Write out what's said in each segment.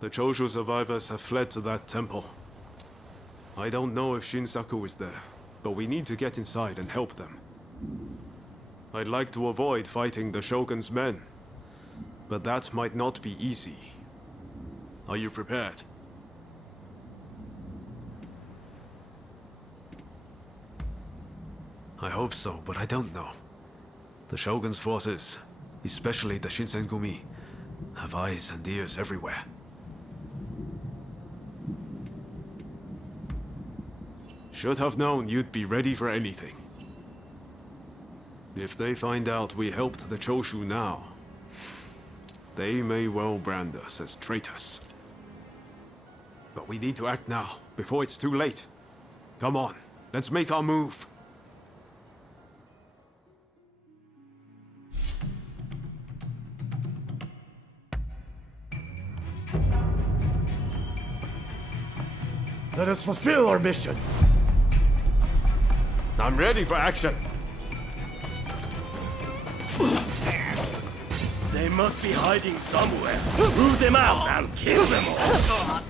The Choshu survivors have fled to that temple. I don't know if Shinsaku is there, but we need to get inside and help them. I'd like to avoid fighting the Shogun's men, but that might not be easy. Are you prepared? I hope so, but I don't know. The Shogun's forces, especially the Shinsengumi, have eyes and ears everywhere. Should have known you'd be ready for anything. If they find out we helped the Choshu now, they may well brand us as traitors. But we need to act now, before it's too late. Come on, let's make our move. Let us fulfill our mission! I'm ready for action. They must be hiding somewhere. Root them out and kill them all!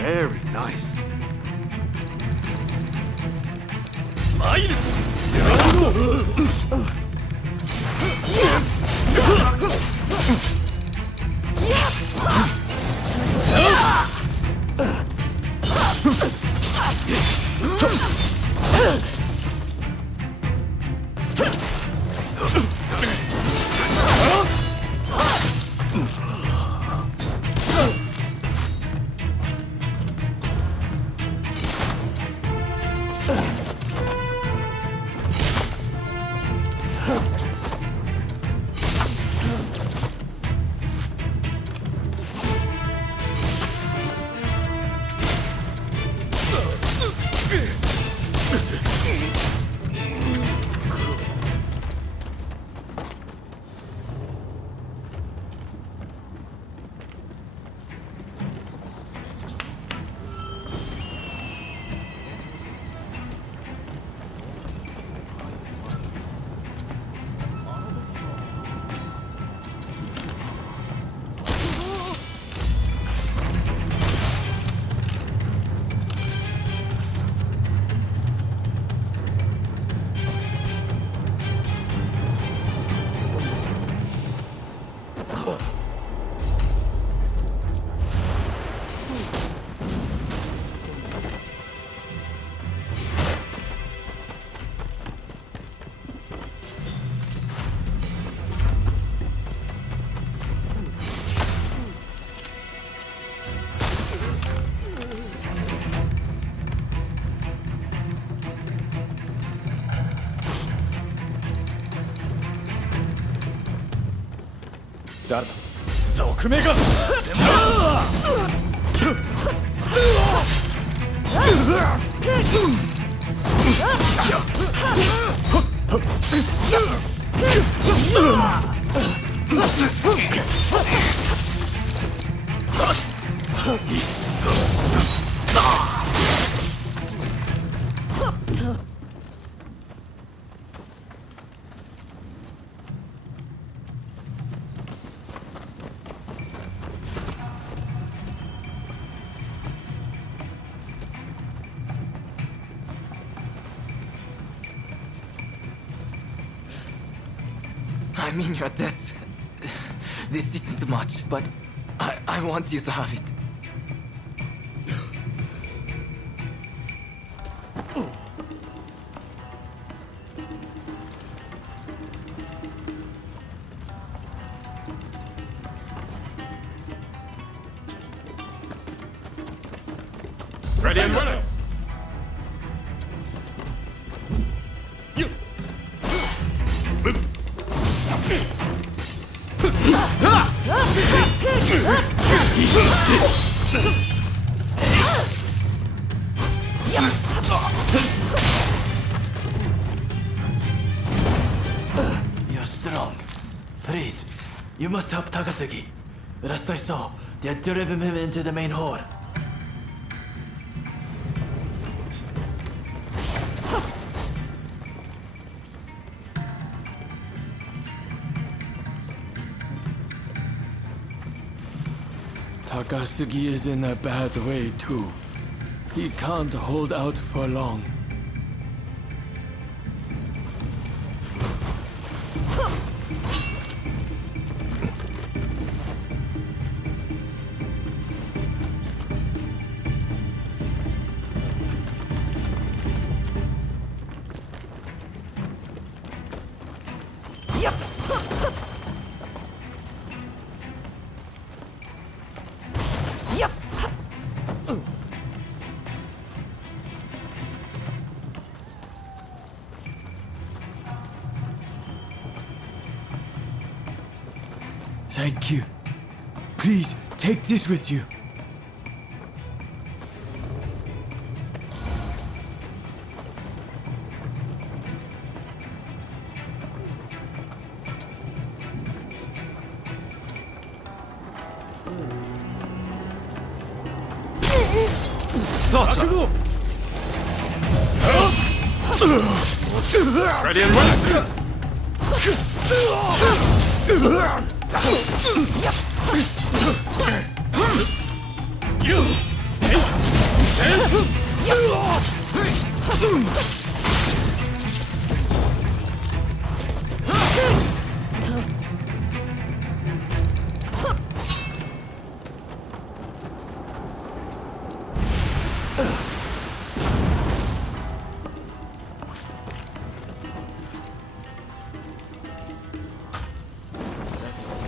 Very nice. Dad. 賊目が I mean your debt. This isn't much, but I want you to have it. Ready and willing. You're strong. Please, you must help Takasugi. Last I saw, they had driven him into the main hall. Takasugi is in a bad way too. He can't hold out for long. Thank you. Please, take this with you. Ready and willing.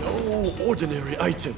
No ordinary item.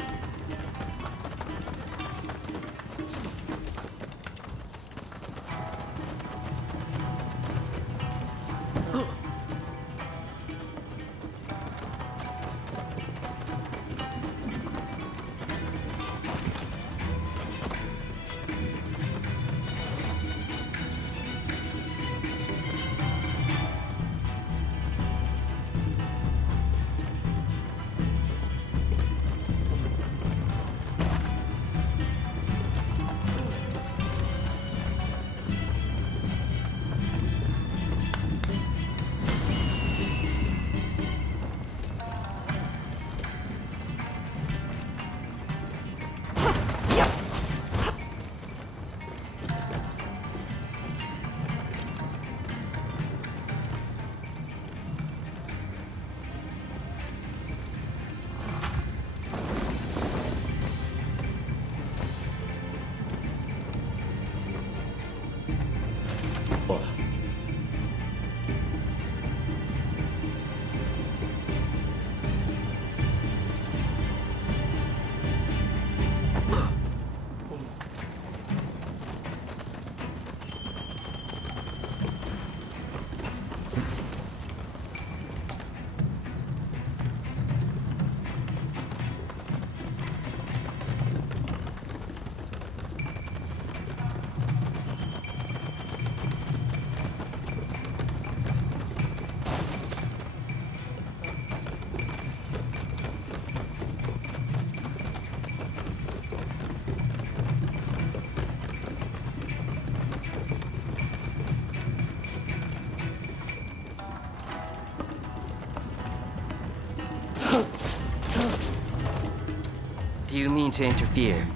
Do you mean to interfere?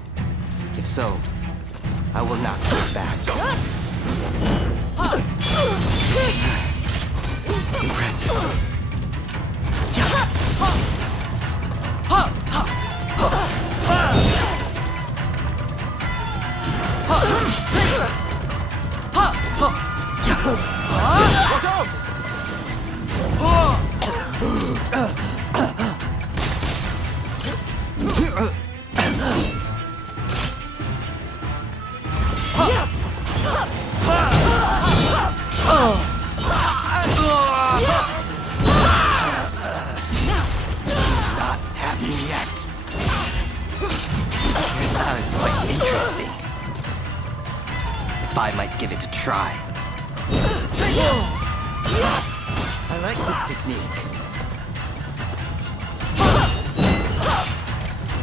If so, I will not fight back. Impressive. Watch out! Not have you yet. Your style is quite interesting. If I might give it a try. I like this technique.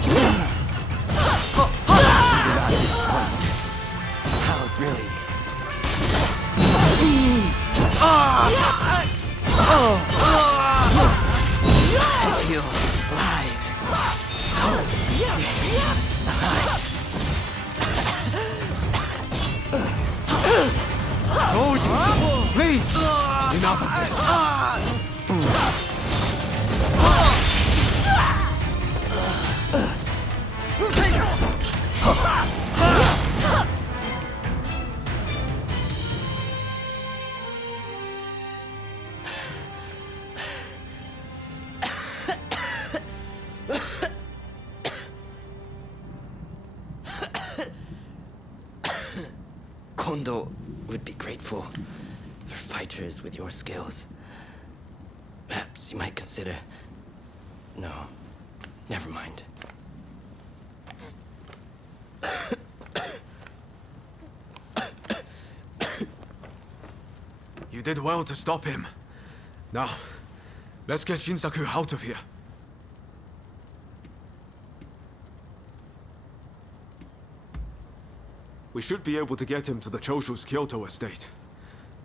Even at this point, how really? I feel alive. Told you! Please! Enough of this! Kondo would be grateful for fighters with your skills. Perhaps you might consider... No, never mind. You did well to stop him. Now, let's get Shinsaku out of here. We should be able to get him to the Choshu's Kyoto estate.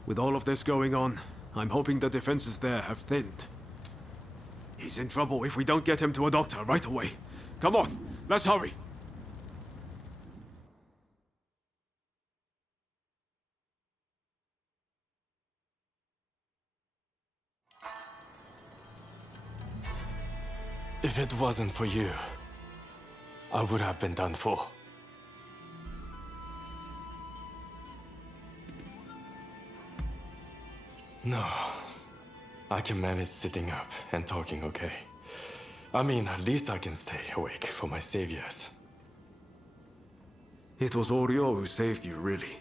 With all of this going on, I'm hoping the defenses there have thinned. He's in trouble if we don't get him to a doctor right away. Come on, let's hurry. If it wasn't for you, I would have been done for. No. I can manage sitting up and talking okay. I mean, at least I can stay awake for my saviors. It was Oryo who saved you, really.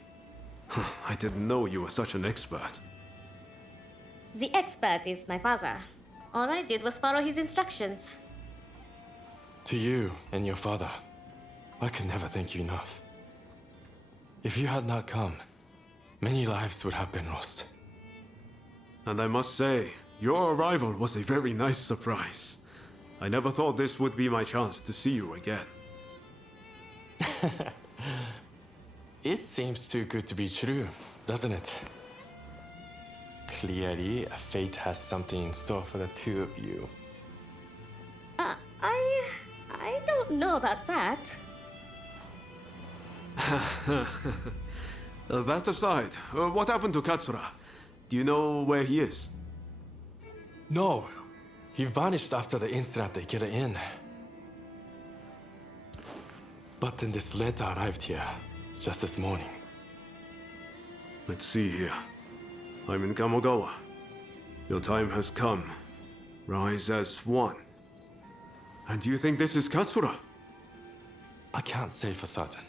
I didn't know you were such an expert. The expert is my father. All I did was follow his instructions. To you and your father, I could never thank you enough. If you had not come, many lives would have been lost. And I must say, your arrival was a very nice surprise. I never thought this would be my chance to see you again. It seems too good to be true, doesn't it? Clearly, fate has something in store for the two of you. I don't know about that. That aside, what happened to Katsura? Do you know where he is? No, he vanished after the incident they get in. But then this letter arrived here, just this morning. Let's see here. I'm in Kamogawa. Your time has come. Rise as one. And do you think this is Katsura? I can't say for certain.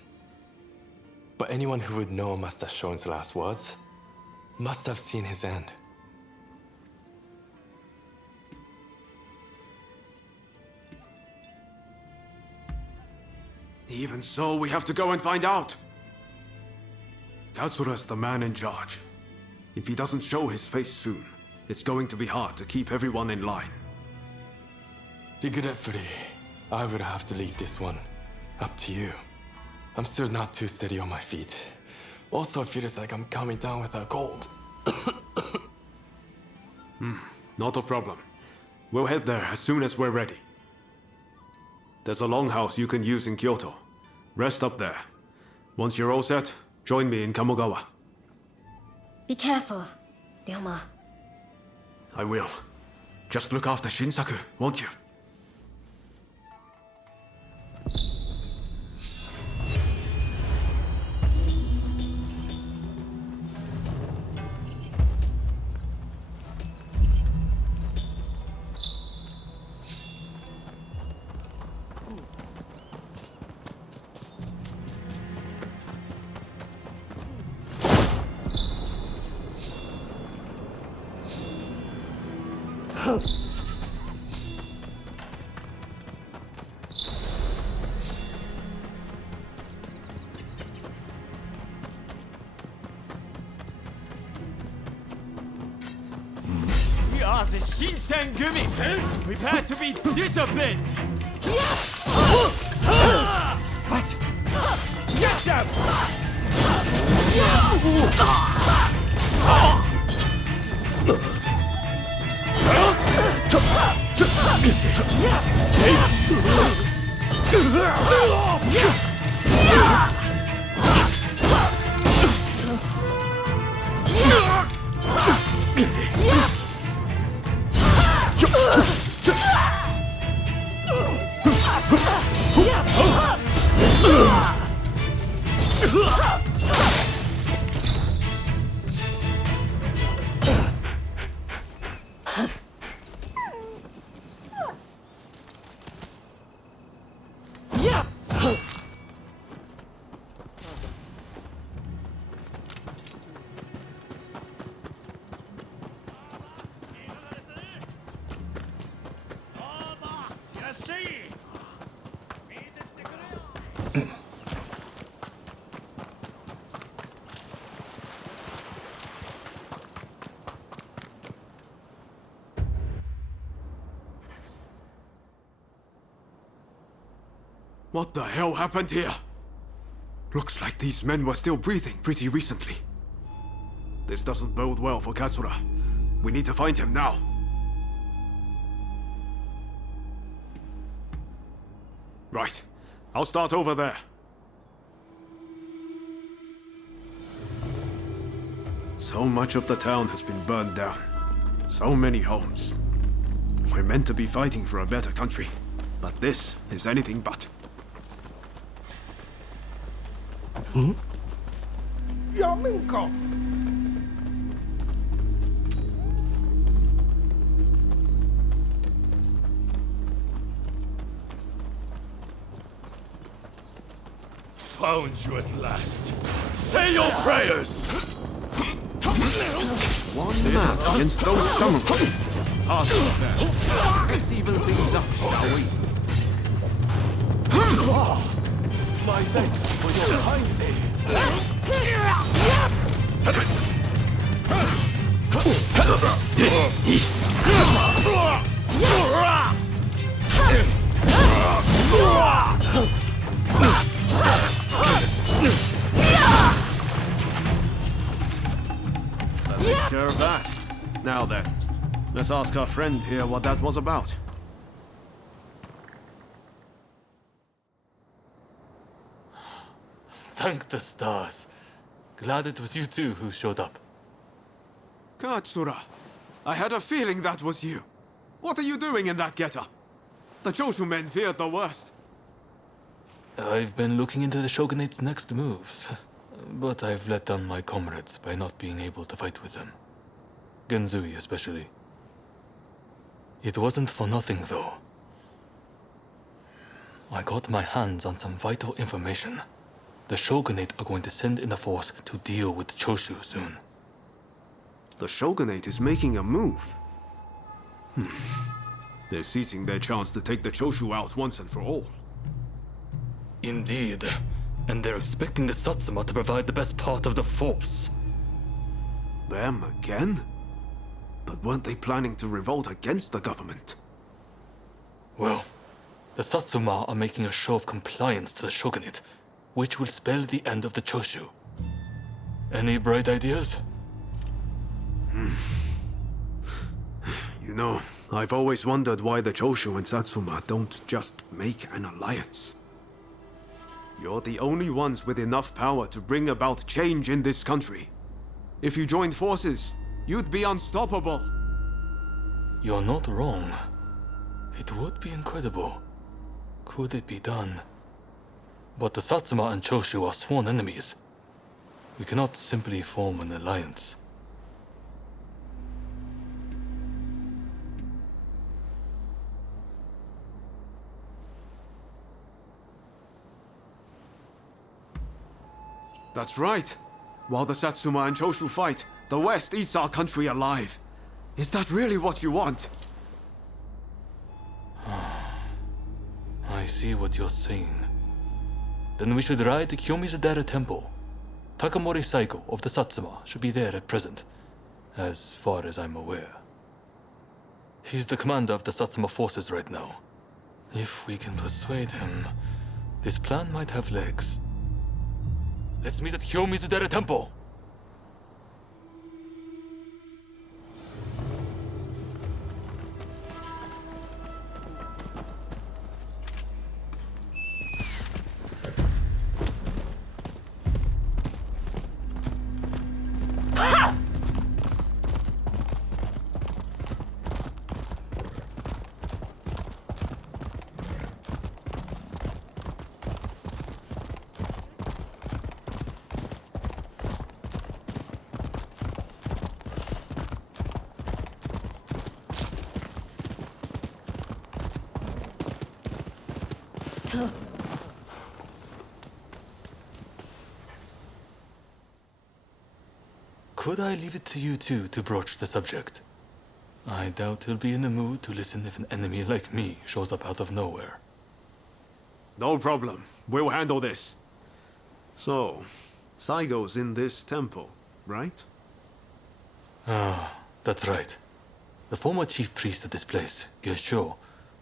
But anyone who would know Master Shon's last words must have seen his end. Even so, we have to go and find out. Katsura's the man in charge. If he doesn't show his face soon, it's going to be hard to keep everyone in line. Regretfully, I would have to leave this one up to you. I'm still not too steady on my feet. Also, it feels like I'm coming down with a cold. Not a problem. We'll head there as soon as we're ready. There's a longhouse you can use in Kyoto. Rest up there. Once you're all set, join me in Kamogawa. Be careful, Ryoma. I will. Just look after Shinsaku, won't you? We are the Shinsen Gumi! Prepare to be disciplined! What? Get them! What the hell happened here? Looks like these men were still breathing pretty recently. This doesn't bode well for Katsura. We need to find him now. Right. I'll start over there. So much of the town has been burned down. So many homes. We're meant to be fighting for a better country, but this is anything but. Found you at last. Say your prayers! One man against those samurai. Let's even things up, shall we? My thanks for your kind aid. That takes care of that. Now then, let's ask our friend here what that was about. Thank the stars. Glad it was you two who showed up. Katsura, I had a feeling that was you. What are you doing in that getup? The Choshu men feared the worst. I've been looking into the Shogunate's next moves, but I've let down my comrades by not being able to fight with them. Genzui especially. It wasn't for nothing, though. I got my hands on some vital information. The Shogunate are going to send in a force to deal with the Choshu soon. The Shogunate is making a move. They're seizing their chance to take the Choshu out once and for all. Indeed. And they're expecting the Satsuma to provide the best part of the force. Them again? But weren't they planning to revolt against the government? Well, the Satsuma are making a show of compliance to the Shogunate, which will spell the end of the Choshu. Any bright ideas? You know, I've always wondered why the Choshu and Satsuma don't just make an alliance. You're the only ones with enough power to bring about change in this country. If you joined forces, you'd be unstoppable. You're not wrong. It would be incredible. Could it be done? But the Satsuma and Choshu are sworn enemies. We cannot simply form an alliance. That's right. While the Satsuma and Choshu fight, the West eats our country alive. Is that really what you want? I see what you're saying. Then we should ride to Kyomizudera Temple. Takamori Saigo of the Satsuma should be there at present, as far as I'm aware. He's the commander of the Satsuma forces right now. If we can persuade him, this plan might have legs. Let's meet at Kyomizudera Temple! Could I leave it to you two to broach the subject? I doubt he'll be in the mood to listen if an enemy like me shows up out of nowhere. No problem. We'll handle this. So, Saigo's in this temple, right? Ah, that's right. The former chief priest of this place, Gesho,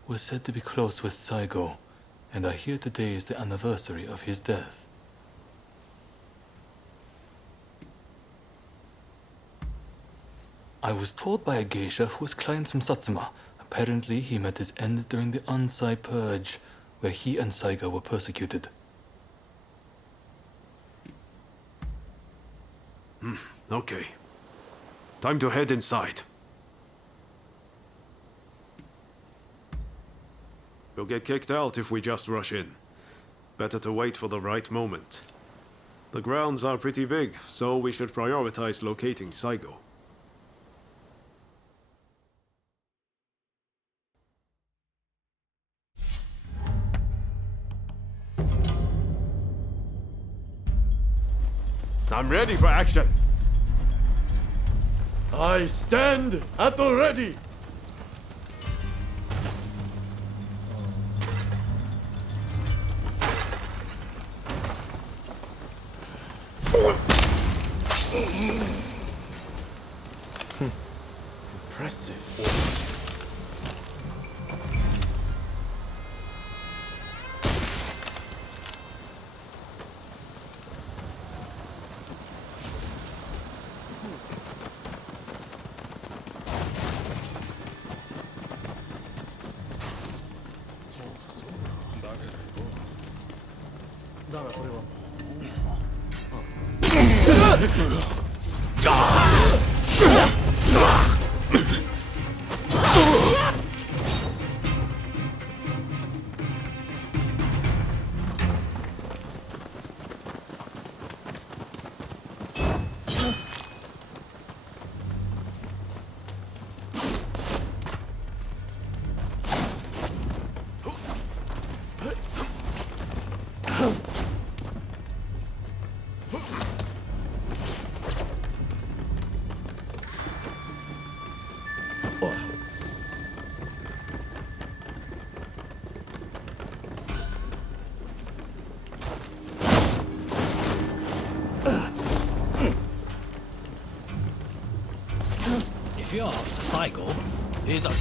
was said to be close with Saigo, and I hear today is the anniversary of his death. I was told by a geisha who was clients from Satsuma. Apparently, he met his end during the Ansai Purge, where he and Saiga were persecuted. Okay. Time to head inside. We'll get kicked out if we just rush in. Better to wait for the right moment. The grounds are pretty big, so we should prioritize locating Saigo. I'm ready for action. I stand at the ready. Impressive. If you're after Saigo, here's a...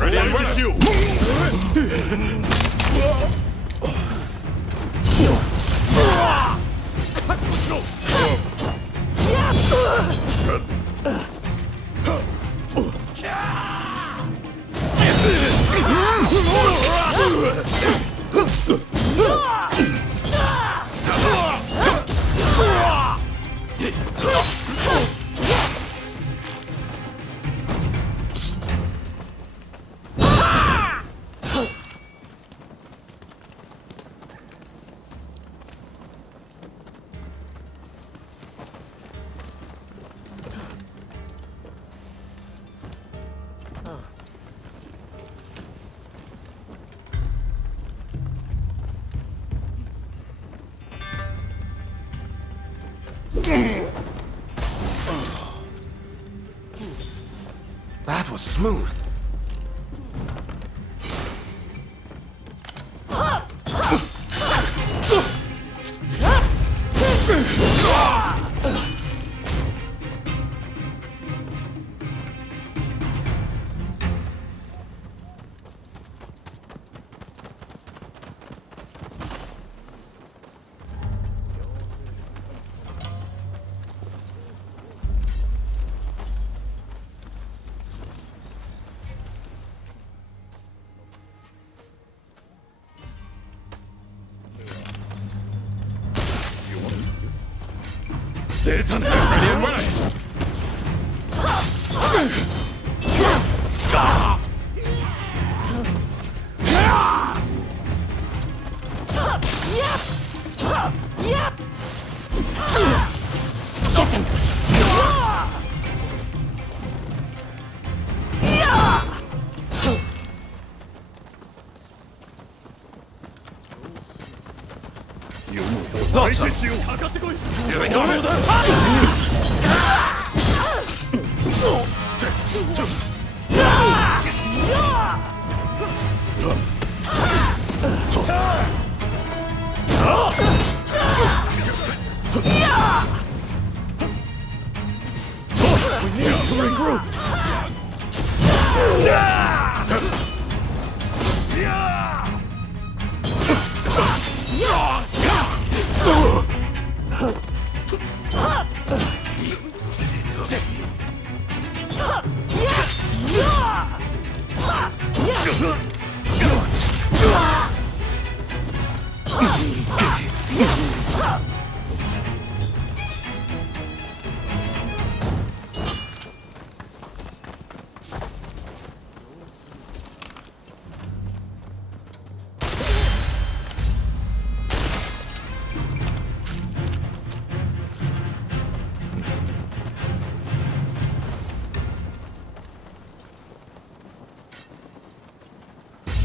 Ready and run you! That was smooth. Ready and run!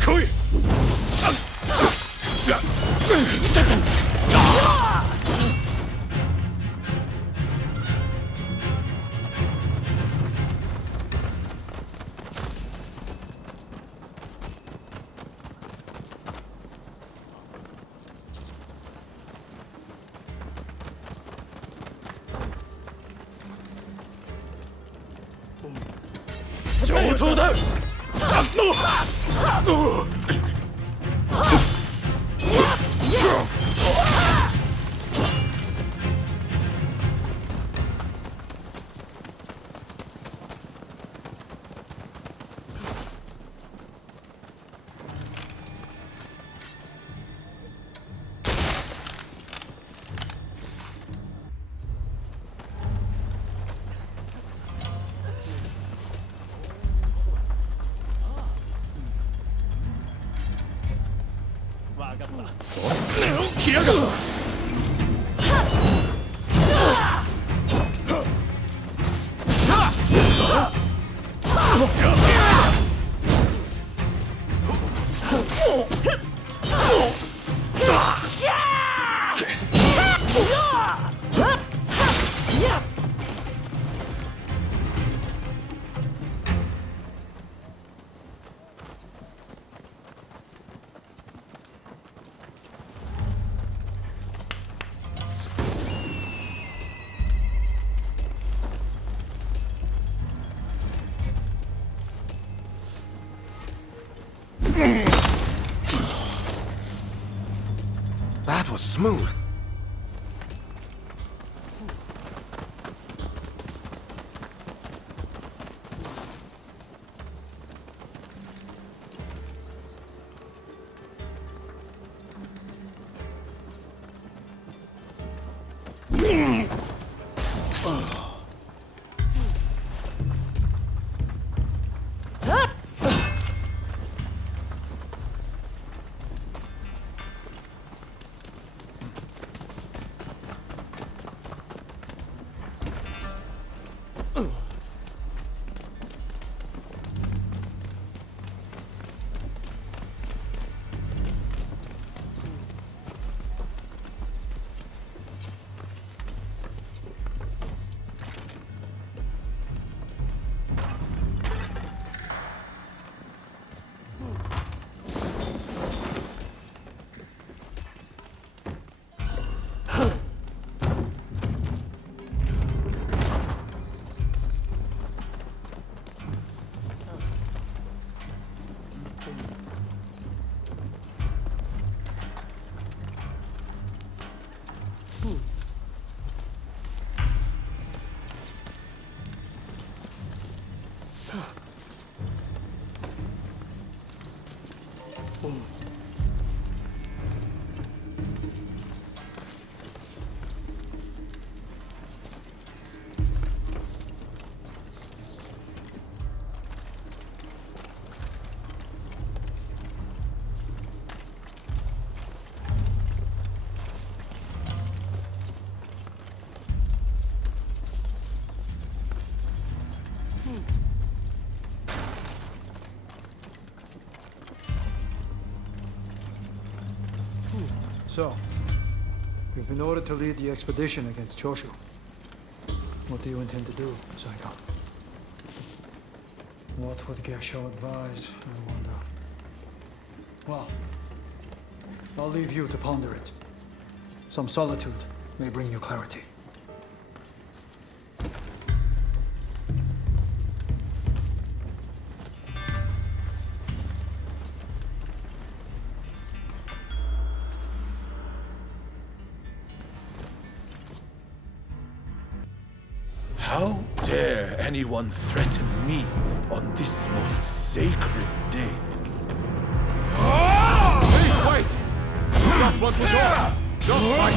Koei!上等だ！ That was smooth. So, you've been ordered to lead the expedition against Choshu. What do you intend to do, Saigon? What would Gesho advise, I wonder? Well, I'll leave you to ponder it. Some solitude may bring you clarity. How dare anyone threaten me on this most sacred day? Please wait! You just want to talk! Don't fight!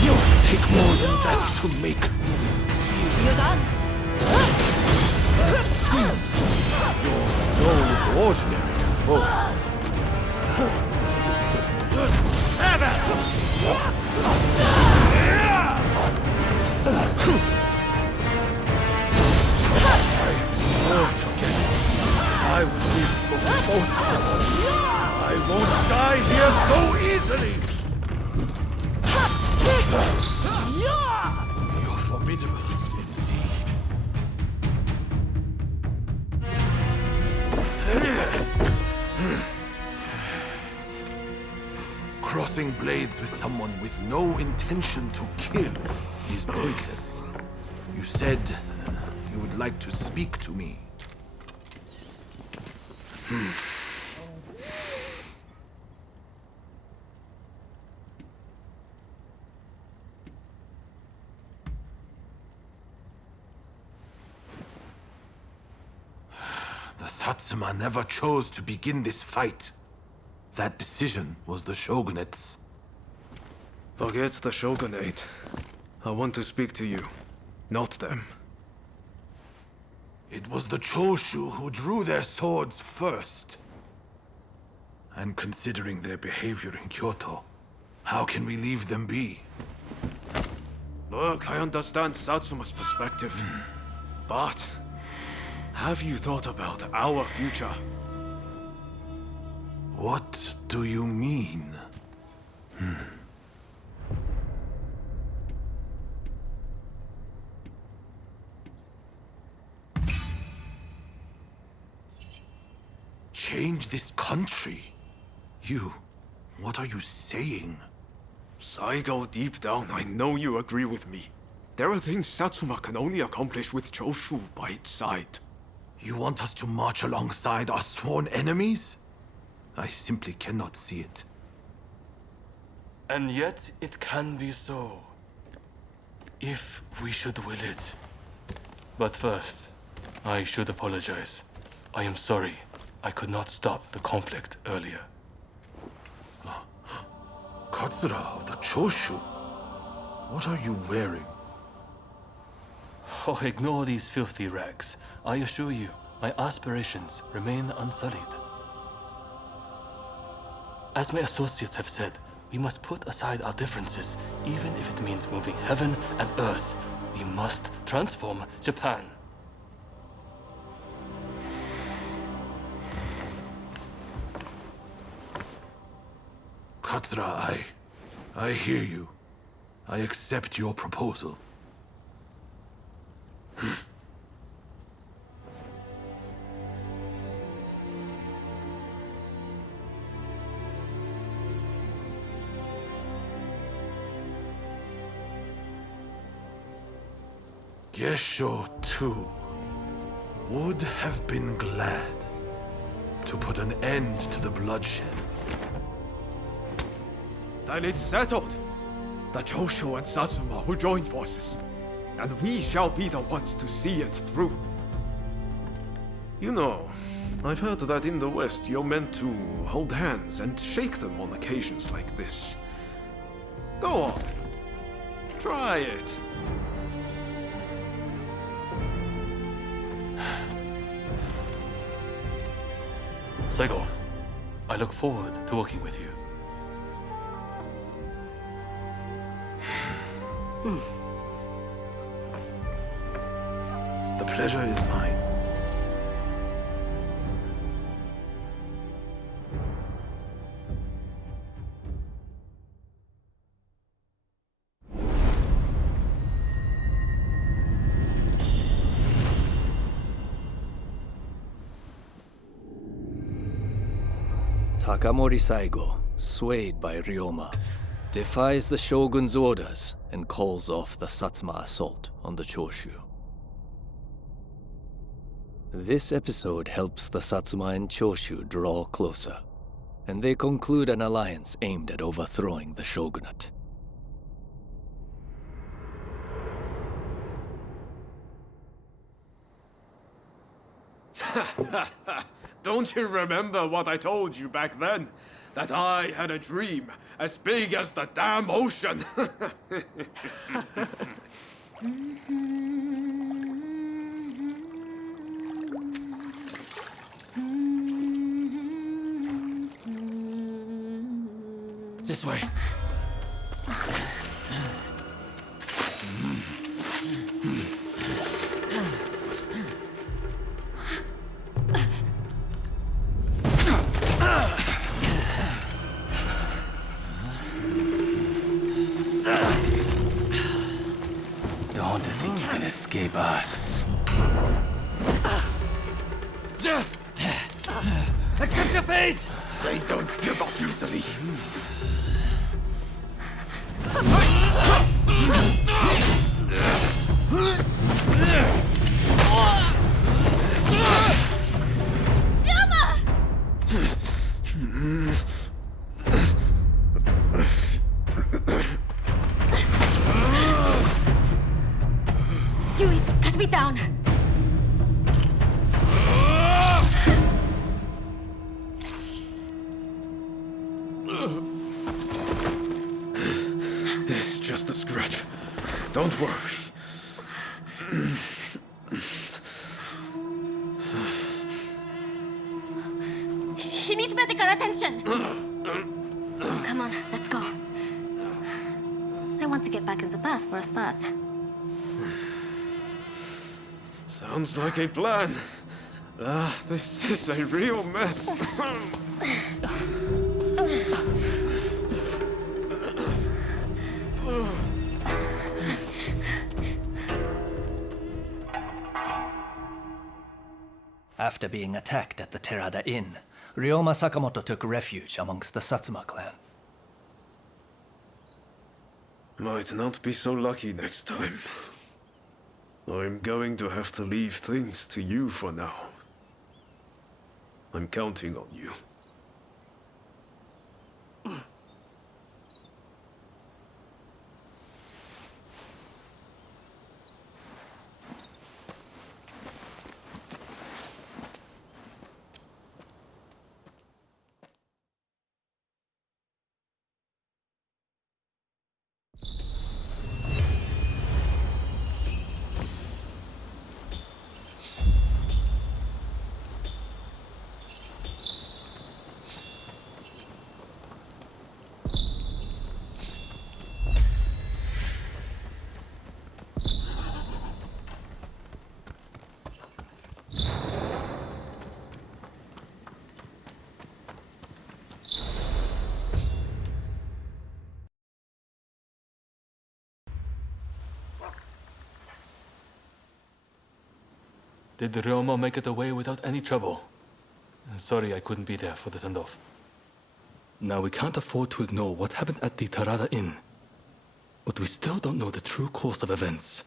You must take more than that to make me feel. You're done. It seems you're no ordinary foe. I will live for both of us. I won't die here so easily. You're formidable indeed. Crossing blades with someone with no intention to kill is pointless. You said you would like to speak to me. The Satsuma never chose to begin this fight. That decision was the Shogunate's. Forget the Shogunate. I want to speak to you, not them. It was the Choshu who drew their swords first. And considering their behavior in Kyoto, how can we leave them be? Look, I understand Satsuma's perspective. But have you thought about our future? What do you mean? Change this country? What are you saying? Saigo, deep down, I know you agree with me. There are things Satsuma can only accomplish with Choshu by its side. You want us to march alongside our sworn enemies? I simply cannot see it. And yet it can be so, if we should will it. But first, I should apologize. I am sorry I could not stop the conflict earlier. Katsura of the Choshu? What are you wearing? Oh, ignore these filthy rags. I assure you, my aspirations remain unsullied. As my associates have said, we must put aside our differences, even if it means moving heaven and earth. We must transform Japan. Katsura, I hear you. I accept your proposal. Gesho, too, would have been glad to put an end to the bloodshed. Then it's settled. The Choshu and Satsuma will join forces, and we shall be the ones to see it through. You know, I've heard that in the West you're meant to hold hands and shake them on occasions like this. Go on. Try it. Saigo, I look forward to working with you. The pleasure is mine. Takamori Saigo, swayed by Ryoma, defies the Shogun's orders and calls off the Satsuma assault on the Choshu. This episode helps the Satsuma and Choshu draw closer, and they conclude an alliance aimed at overthrowing the shogunate. Don't you remember what I told you back then? That I had a dream as big as the damn ocean. This way. Don't think you can escape us. Accept your fate! They don't give up easily. Do it! Cut me down! It's just a scratch. Don't worry. Come on, let's go. I want to get back in the past for a start. Sounds like a plan. This is a real mess. After being attacked at the Terada Inn, Ryoma Sakamoto took refuge amongst the Satsuma clan. Might not be so lucky next time. I'm going to have to leave things to you for now. I'm counting on you. Did Ryoma make it away without any trouble? Sorry I couldn't be there for the send-off. Now we can't afford to ignore what happened at the Terada Inn. But we still don't know the true course of events.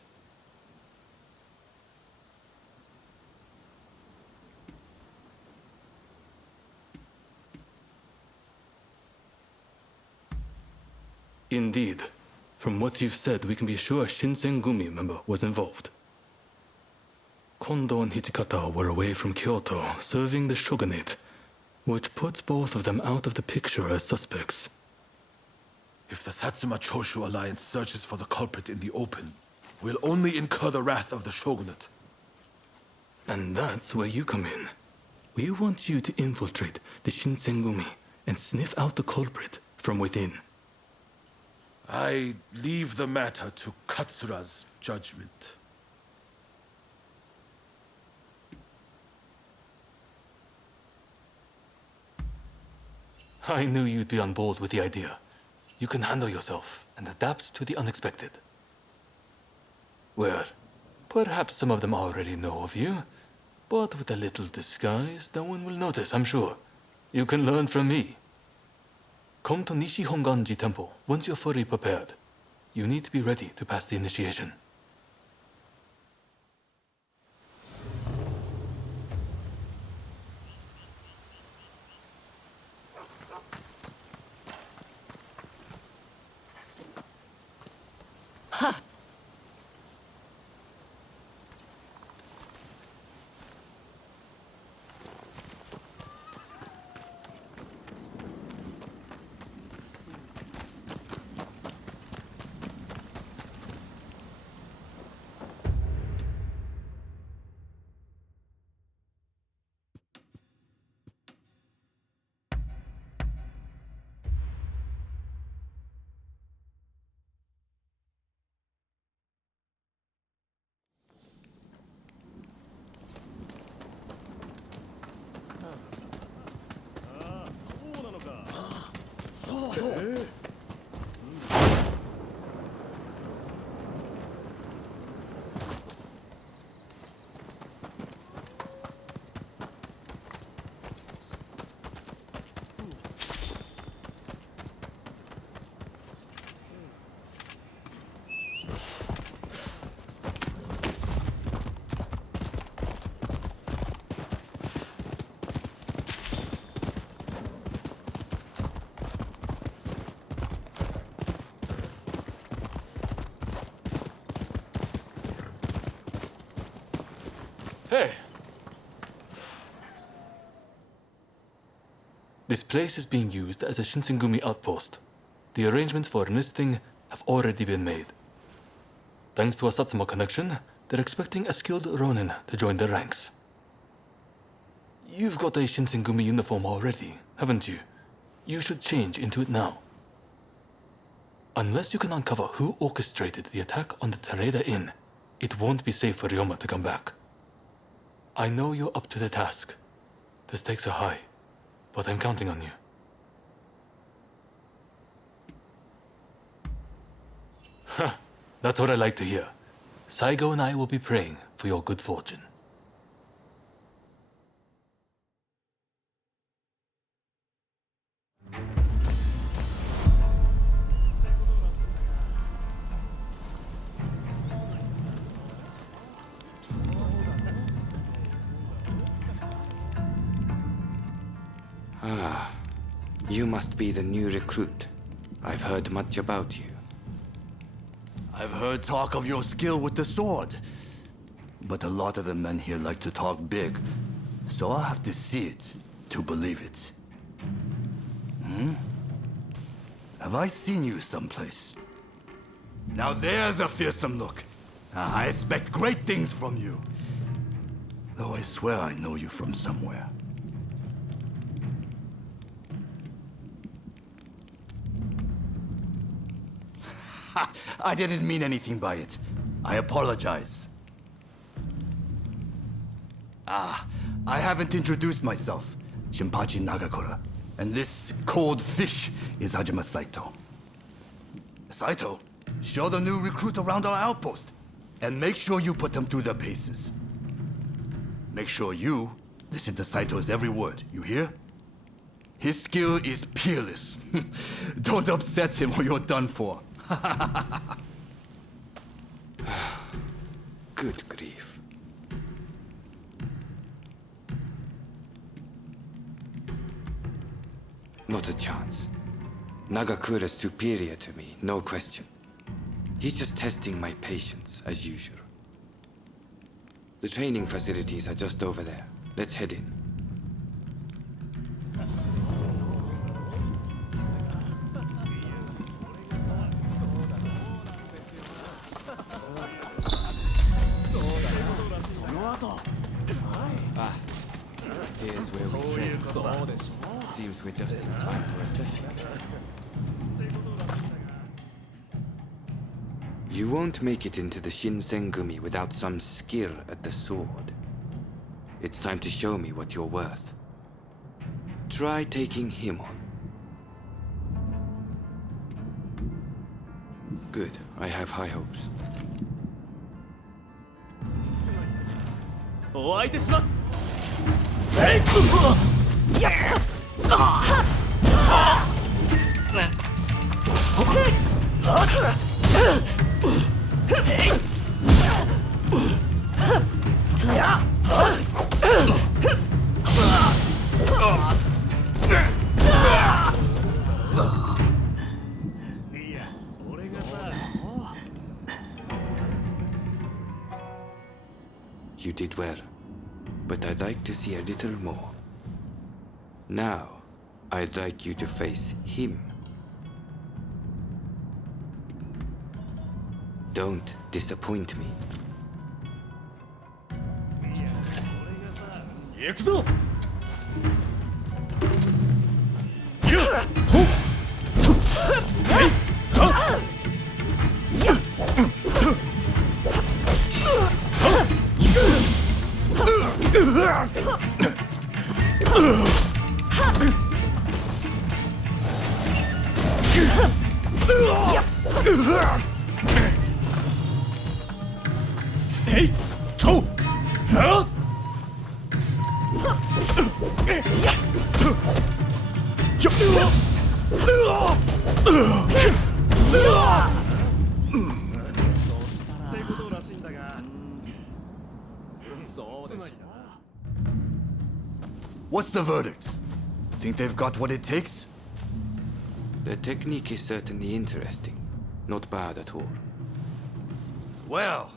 Indeed. From what you've said, we can be sure a Shinsengumi member was involved. Kondo and Hijikata were away from Kyoto, serving the shogunate, which puts both of them out of the picture as suspects. If the Satsuma Choshu alliance searches for the culprit in the open, we'll only incur the wrath of the shogunate. And that's where you come in. We want you to infiltrate the Shinsengumi and sniff out the culprit from within. I leave the matter to Katsura's judgment. I knew you'd be on board with the idea. You can handle yourself and adapt to the unexpected. Well, perhaps some of them already know of you, but with a little disguise, no one will notice, I'm sure. You can learn from me. Come to Nishi Honganji Temple once you're fully prepared. You need to be ready to pass the initiation. Hey! This place is being used as a Shinsengumi outpost. The arrangements for enlisting have already been made. Thanks to a Satsuma connection, they're expecting a skilled Ronin to join their ranks. You've got a Shinsengumi uniform already, haven't you? you should change into it now. Unless you can uncover who orchestrated the attack on the Tereda Inn, it won't be safe for Ryoma to come back. I know you're up to the task. The stakes are high, but I'm counting on you. That's what I like to hear. Saigo and I will be praying for your good fortune. Ah, you must be the new recruit. I've heard much about you. I've heard talk of your skill with the sword. But a lot of the men here like to talk big, so I'll have to see it to believe it. Have I seen you someplace? Now there's a fearsome look. I expect great things from you. Though I swear I know you from somewhere. I didn't mean anything by it. I apologize. I haven't introduced myself. Shinpachi Nagakura. And this cold fish is Hajime Saito. Saito, show the new recruit around our outpost. And make sure you put them through their paces. Make sure you listen to Saito's every word, you hear? His skill is peerless. Don't upset him or you're done for. Good grief. Not a chance. Nagakura's superior to me, no question. He's just testing my patience, as usual. The training facilities are just over there. Let's head in. Here's where we train. Seems we're just in time for a session. You won't make it into the Shinsengumi without some skill at the sword. It's time to show me what you're worth. Try taking him on. Good. I have high hopes. お相手します。You did well, but I'd like to see a little more. Now, I'd like you to face him. Don't disappoint me. 行くぞ。What's the verdict? Think they've got what it takes? The technique is certainly interesting. Not bad at all. Well,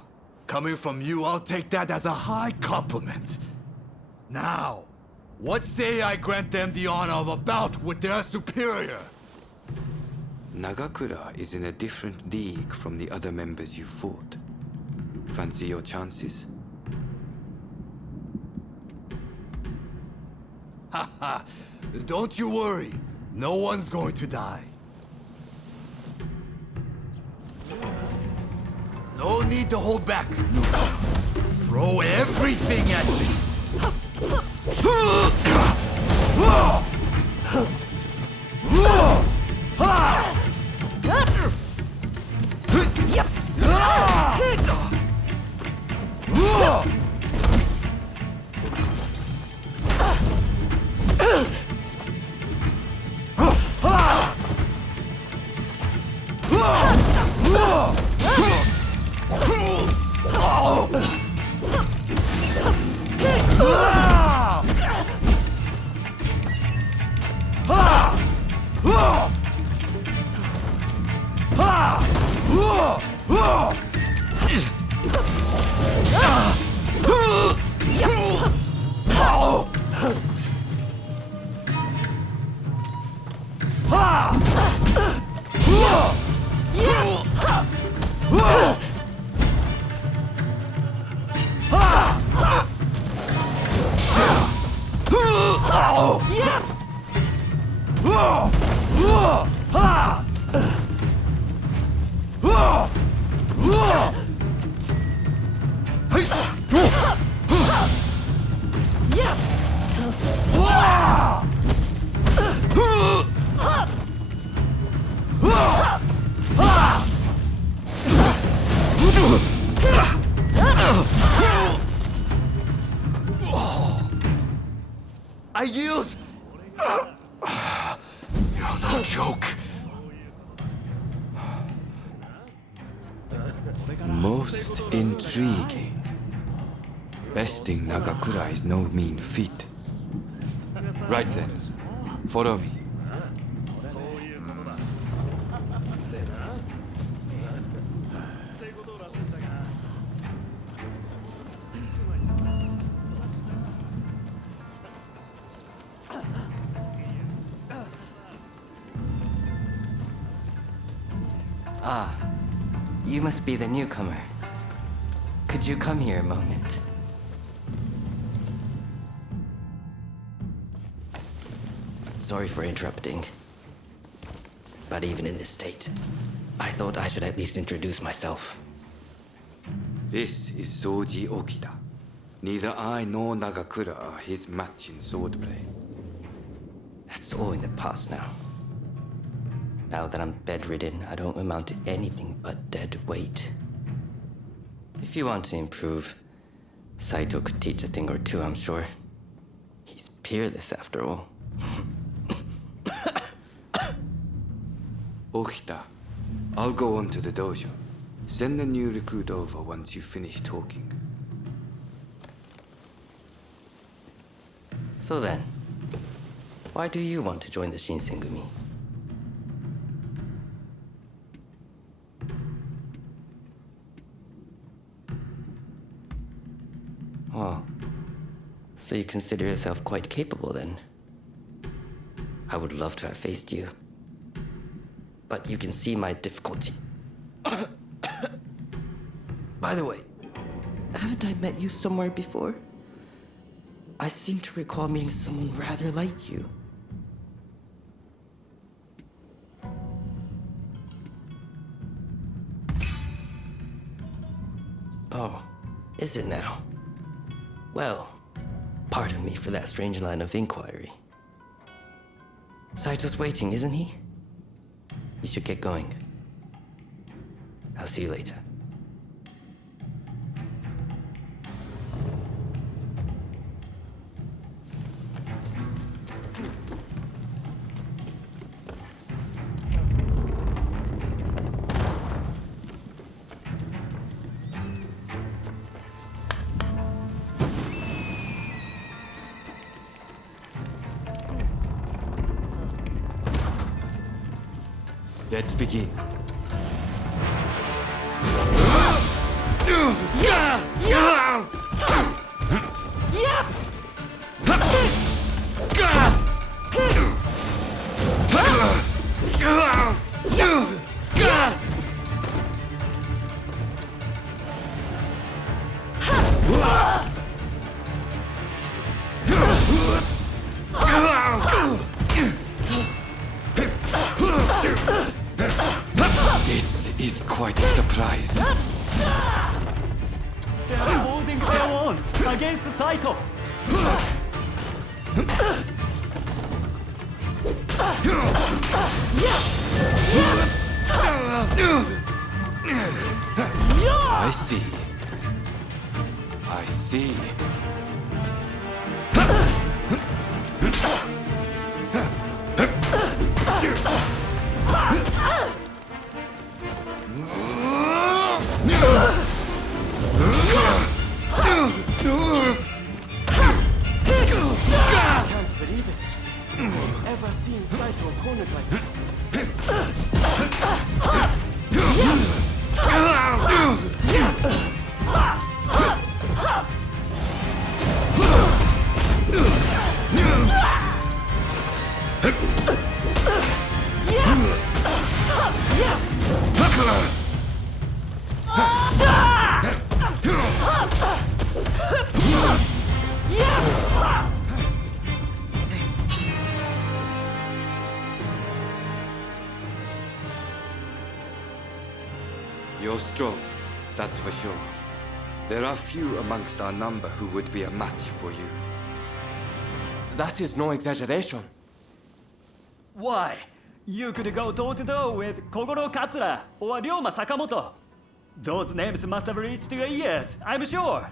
coming from you, I'll take that as a high compliment. Now, what say I grant them the honor of a bout with their superior? Nagakura is in a different league from the other members you fought. Fancy your chances? Haha, don't you worry. No one's going to die. No need to hold back. Throw everything at me. I yield! You're no joke. Most intriguing. Besting Nagakura is no mean feat. Right then, follow me. Ah, you must be the newcomer. Could you come here a moment? Sorry for interrupting. But even in this state, I thought I should at least introduce myself. This is Soji Okida. Neither I nor Nagakura are his match in swordplay. That's all in the past now. Now that I'm bedridden, I don't amount to anything but dead weight. If you want to improve, Saito could teach a thing or two, I'm sure. He's peerless after all. Okita, I'll go on to the dojo. Send the new recruit over once you finish talking. So then, why do you want to join the Shinsengumi? Oh, so you consider yourself quite capable then? I would love to have faced you. But you can see my difficulty. By the way, haven't I met you somewhere before? I seem to recall meeting someone rather like you. Oh, is it now? Well, pardon me for that strange line of inquiry. Saito's waiting, isn't he? You should get going. I'll see you later. Let's begin. quite a surprise. They're holding their own against Saito. I see. I see. Can't believe it. Ever seen Saito cornered like that? You're strong, that's for sure. There are few amongst our number who would be a match for you. That is no exaggeration. Why? You could go toe-to-toe with Kogoro Katsura or Ryoma Sakamoto. Those names must have reached your ears, I'm sure.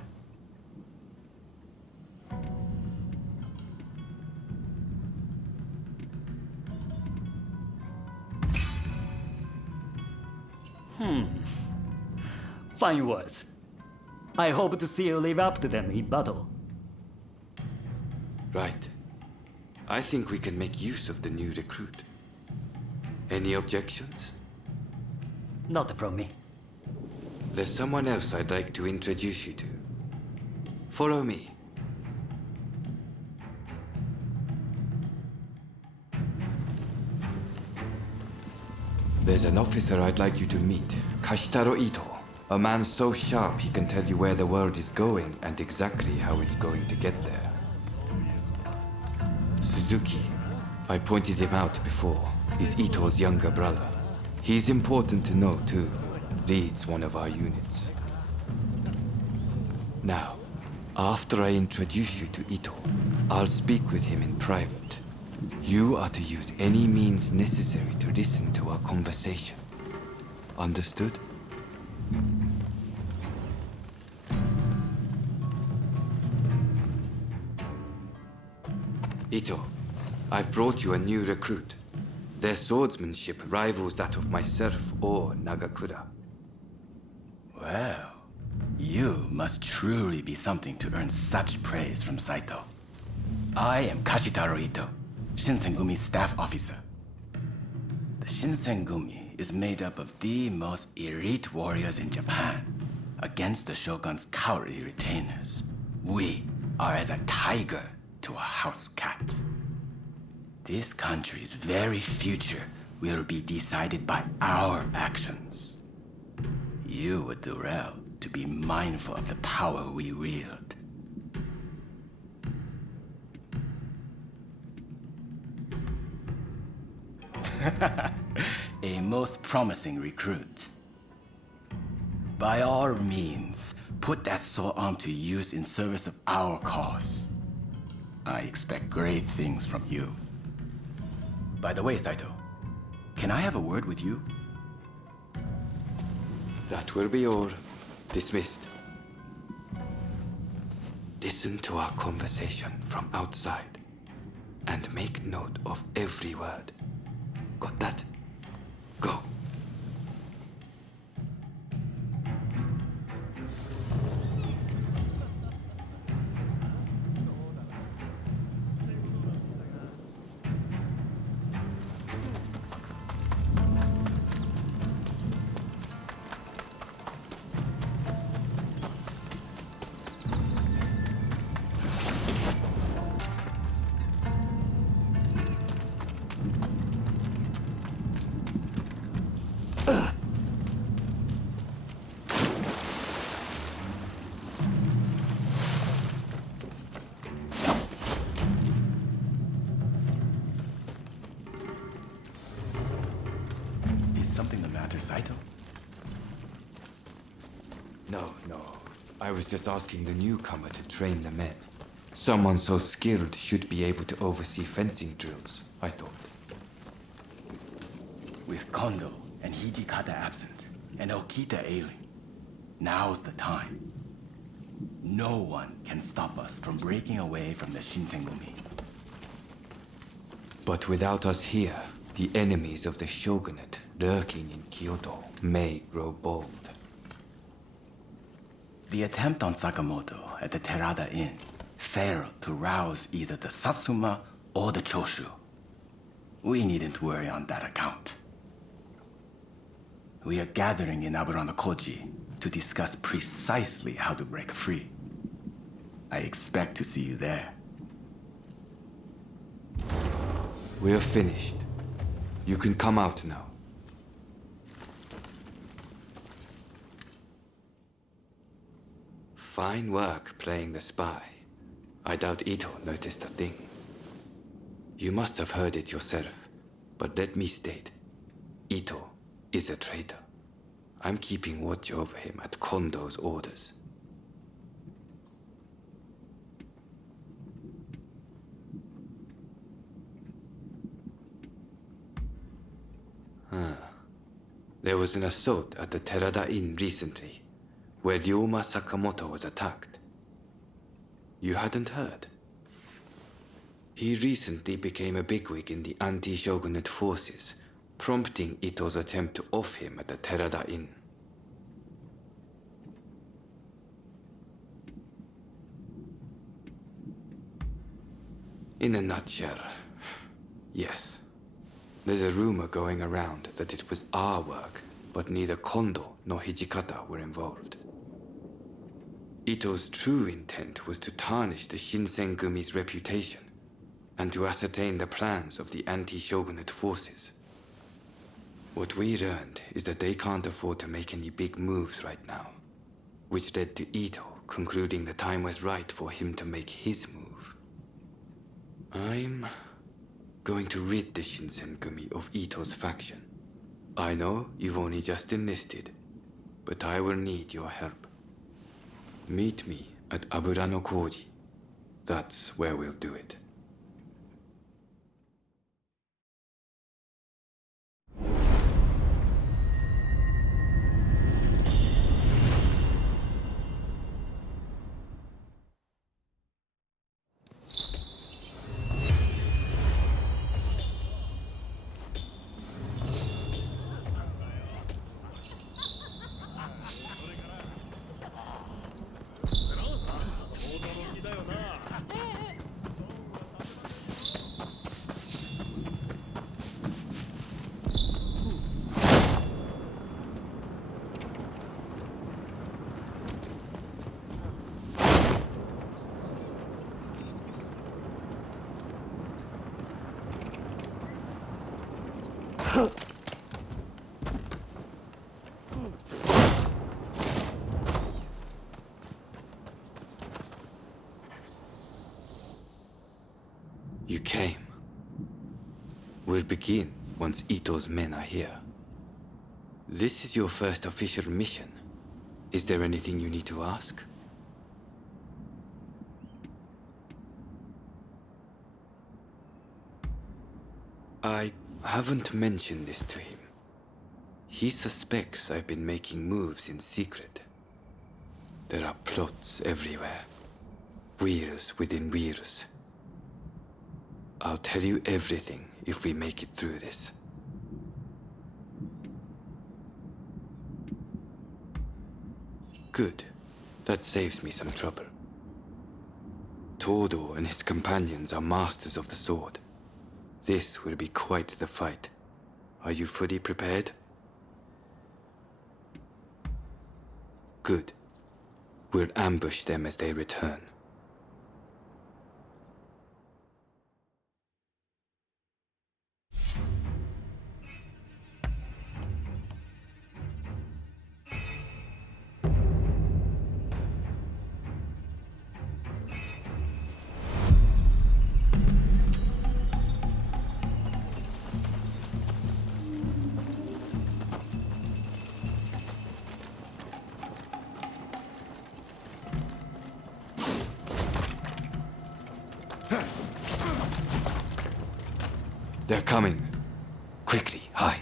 Fine words. I hope to see you live up to them in battle. Right. I think we can make use of the new recruit. Any objections? Not from me. There's someone else I'd like to introduce you to. Follow me. There's an officer I'd like you to meet, Kashitaro Ito. A man so sharp he can tell you where the world is going and exactly how it's going to get there. Suzuki, I pointed him out before, is Ito's younger brother. He's important to know too. Leads one of our units. Now, after I introduce you to Ito, I'll speak with him in private. You are to use any means necessary to listen to our conversation. Understood? Ito, I've brought you a new recruit. Their swordsmanship rivals that of myself or Nagakura. Well, you must truly be something to earn such praise from Saito. I am Kashitaro Ito, Shinsengumi staff officer. The Shinsengumi is made up of the most elite warriors in Japan against the Shogun's cowardly retainers. We are as a tiger to a house cat. This country's very future will be decided by our actions. You would do well to be mindful of the power we wield. A most promising recruit. By all means, put that sword to use in service of our cause. I expect great things from you. By the way, Saito, can I have a word with you? That will be all. Dismissed. Listen to our conversation from outside and make note of every word. Got that? Go. Is something the matter, Saito? No. I was just asking the newcomer to train the men. Someone so skilled should be able to oversee fencing drills, I thought. With Kondo and Hijikata absent, and Okita ailing, now's the time. No one can stop us from breaking away from the Shinsengumi. But without us here, the enemies of the shogunate lurking in Kyoto may grow bold. The attempt on Sakamoto at the Terada Inn failed to rouse either the Satsuma or the Choshu. We needn't worry on that account. We are gathering in Aburano-Koji to discuss precisely how to break free. I expect to see you there. We're finished. You can come out now. Fine work playing the spy. I doubt Ito noticed a thing. You must have heard it yourself, but let me state, Ito is a traitor. I'm keeping watch over him at Kondo's orders. There was an assault at the Terada Inn recently, where Ryoma Sakamoto was attacked. You hadn't heard? He recently became a bigwig in the anti-shogunate forces, prompting Ito's attempt to off him at the Terada Inn. In a nutshell, yes. There's a rumor going around that it was our work, but neither Kondo nor Hijikata were involved. Ito's true intent was to tarnish the Shinsengumi's reputation and to ascertain the plans of the anti-shogunate forces. What we learned is that they can't afford to make any big moves right now, which led to Ito concluding the time was right for him to make his move. I'm going to rid the Shinsengumi of Ito's faction. I know you've only just enlisted, but I will need your help. Meet me at Aburano-Koji. That's where we'll do it. You came. We'll begin once Ito's men are here. This is your first official mission. Is there anything you need to ask? I haven't mentioned this to him. He suspects I've been making moves in secret. There are plots everywhere. Wheels within wheels. I'll tell you everything if we make it through this. Good. That saves me some trouble. Todo and his companions are masters of the sword. This will be quite the fight. Are you fully prepared? Good. We'll ambush them as they return. They're coming. Quickly, hide.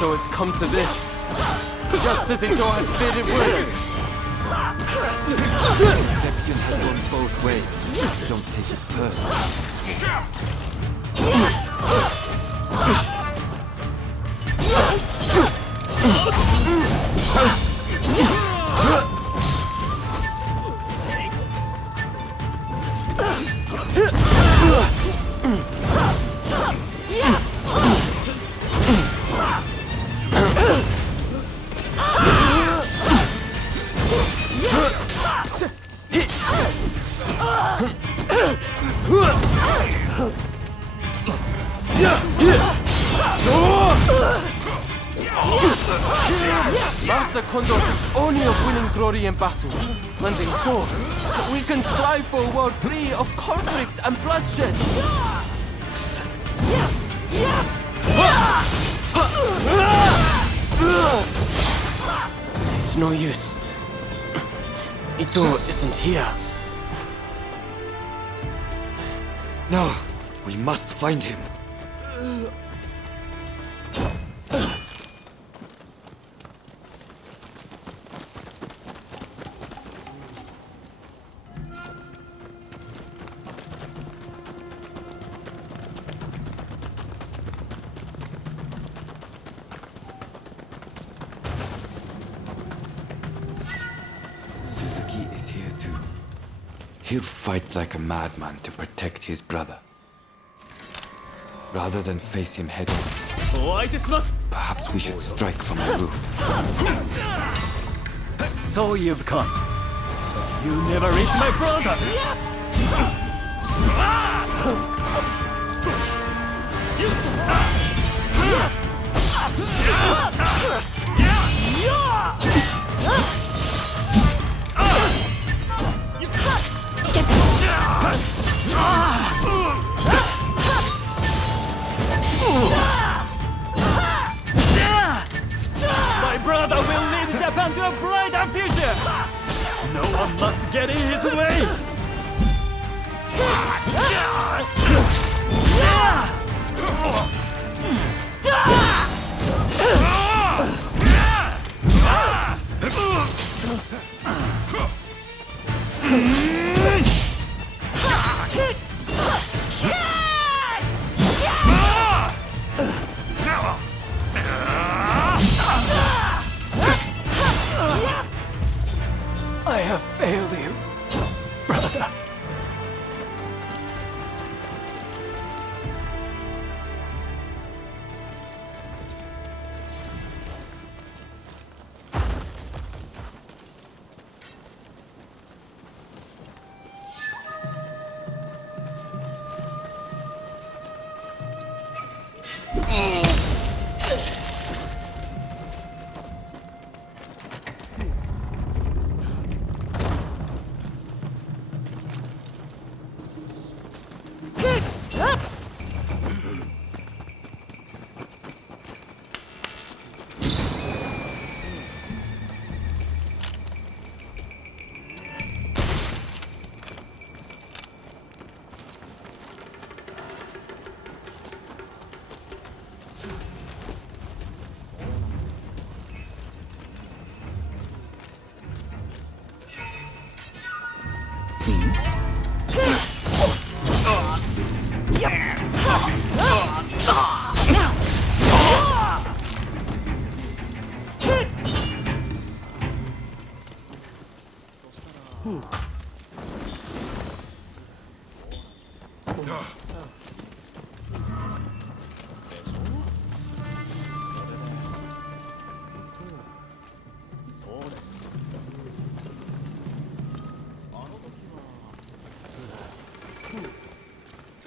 So it's come to this. Just as Ito had said it would. Deception has gone both ways. Don't take it Master Kondo thinks only of winning glory in battle. And in so, we can strive for a world free of conflict and bloodshed. It's no use. Ito isn't here. No, we must find him. He'll fight like a madman to protect his brother. Rather than face him head-on, perhaps we should strike from the roof. So you've come. But you never reach my brother! My brother will lead Japan to a brighter future! No one must get in his way! I have failed you, brother.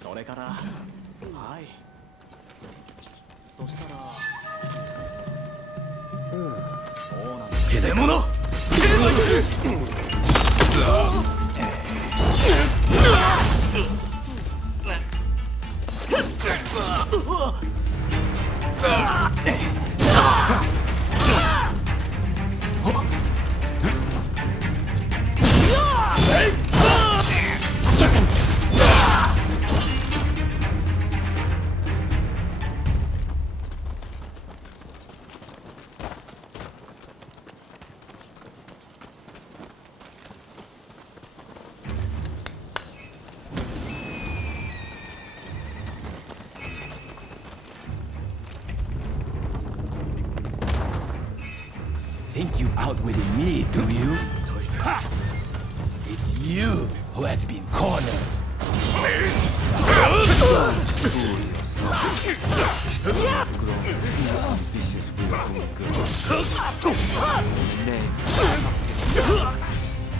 それからはいそしたらそうなんです。偽物Think you outwitted me, do you? Ha! It's you who has been cornered.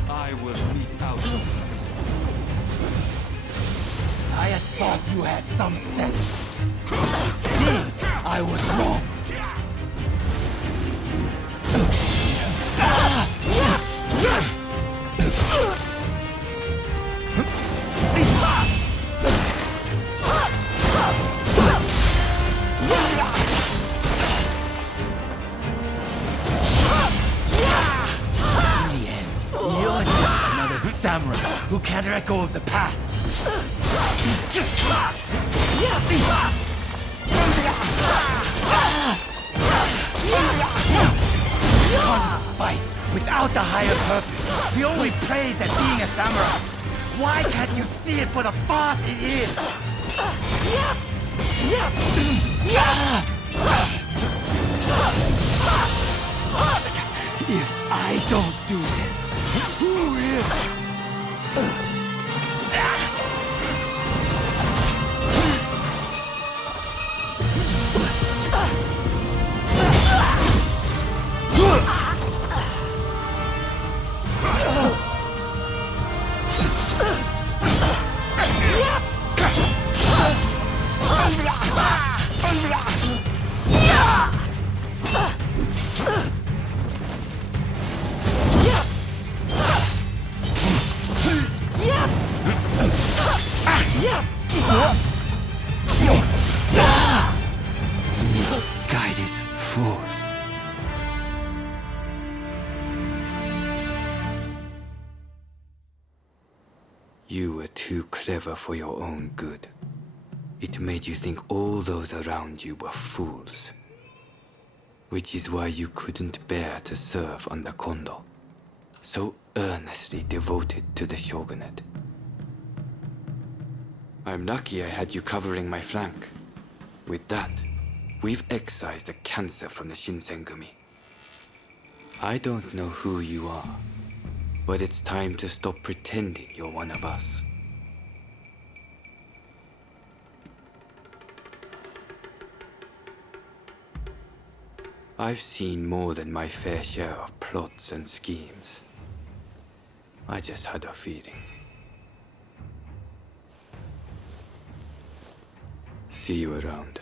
I will leak out. I had thought you had some sense. It seems I was wrong. You're just another samurai who can't let go of the past. Fights without the higher purpose. He only prays at being a samurai. Why can't you see it for the farce it is? If I don't do this, who will? Guided force. You were too clever for your own good. It made you think all those around you were fools. Which is why you couldn't bear to serve under Kondo, so earnestly devoted to the shogunate. I'm lucky I had you covering my flank. With that, we've excised the cancer from the Shinsengumi. I don't know who you are, but it's time to stop pretending you're one of us. I've seen more than my fair share of plots and schemes. I just had a feeling. See you around.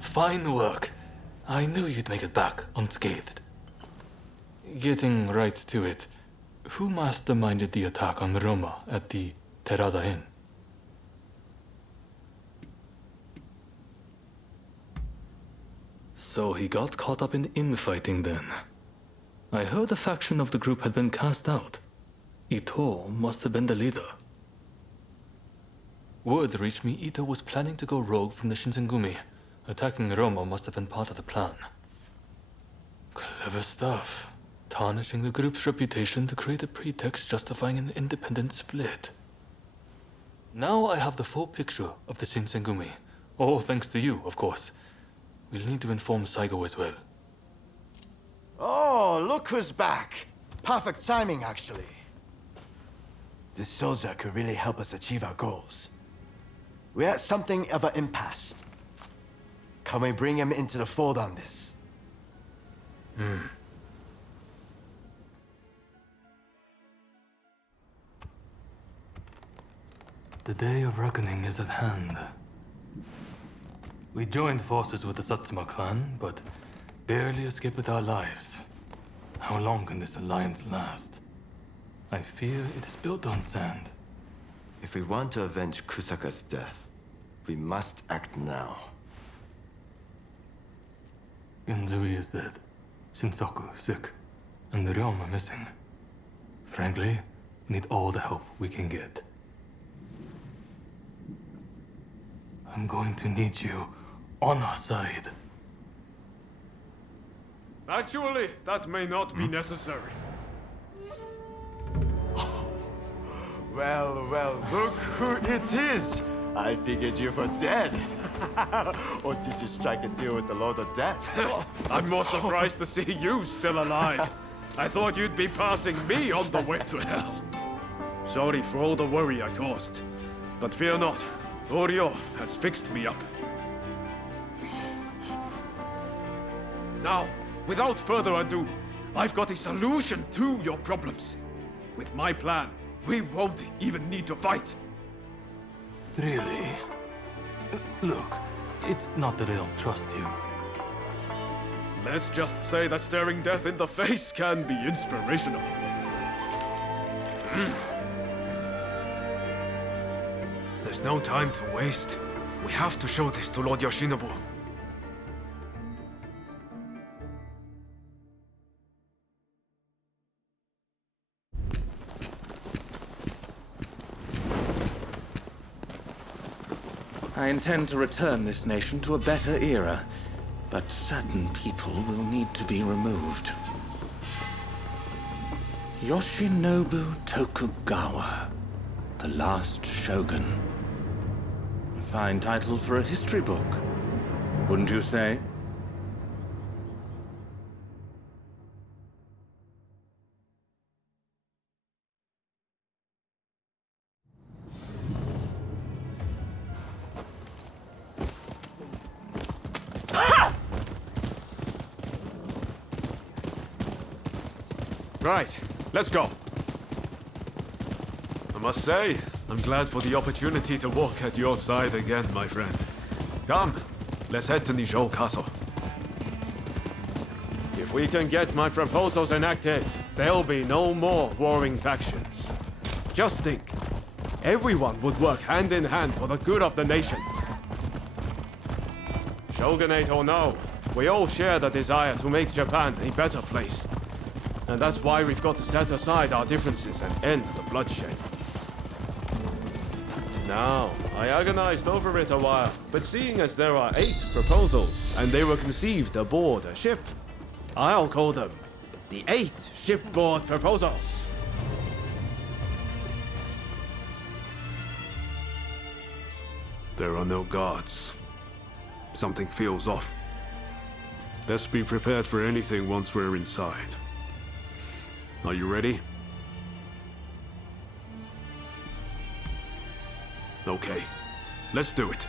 Fine work. I knew you'd make it back unscathed. Getting right to it, who masterminded the attack on Roma at the Terada Inn? So he got caught up in infighting then. I heard a faction of the group had been cast out. Ito must have been the leader. Word reached me Ito was planning to go rogue from the Shinsengumi. Attacking Roma must have been part of the plan. Clever stuff. Tarnishing the group's reputation to create a pretext justifying an independent split. Now I have the full picture of the Shinsengumi. All thanks to you, of course. We'll need to inform Saigo as well. Oh, look who's back. Perfect timing, actually. This soldier could really help us achieve our goals. We're at something of an impasse. Can we bring him into the fold on this? The day of reckoning is at hand. We joined forces with the Satsuma clan, but barely escaped with our lives. How long can this alliance last? I fear it is built on sand. If we want to avenge Kusaka's death, we must act now. Genzui is dead, Shinsaku sick, and Ryoma missing. Frankly, we need all the help we can get. I'm going to need you on our side. Actually, that may not be necessary. Well, look who it is! I figured you were dead. Or did you strike a deal with the Lord of Death? I'm more surprised to see you still alive. I thought you'd be passing me on the way to hell. Sorry for all the worry I caused. But fear not, Oryo has fixed me up. Now, without further ado, I've got a solution to your problems. With my plan, we won't even need to fight. Really? Look, it's not that I don't trust you. Let's just say that staring death in the face can be inspirational. There's no time to waste. We have to show this to Lord Yoshinobu. I intend to return this nation to a better era, but certain people will need to be removed. Yoshinobu Tokugawa, the last shogun. A fine title for a history book, wouldn't you say? Right, let's go. I must say, I'm glad for the opportunity to walk at your side again, my friend. Come, let's head to Nijou Castle. If we can get my proposals enacted, there'll be no more warring factions. Just think, everyone would work hand in hand for the good of the nation. Shogunate or no, we all share the desire to make Japan a better place. And that's why we've got to set aside our differences and end the bloodshed. Now, I agonized over it a while, but seeing as there are 8 proposals, and they were conceived aboard a ship, I'll call them the 8 shipboard proposals. There are no guards. Something feels off. Let's be prepared for anything once we're inside. Are you ready? Okay, let's do it.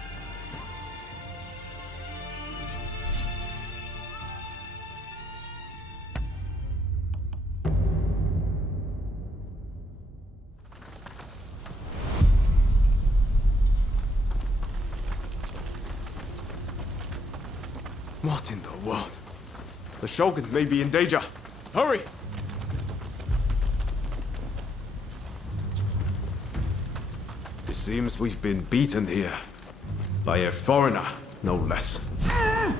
What in the world? The Shogun may be in danger. Hurry! Seems we've been beaten here. By a foreigner, no less. The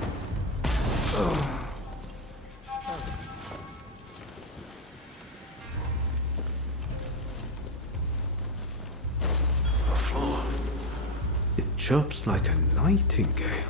floor. It chirps like a nightingale.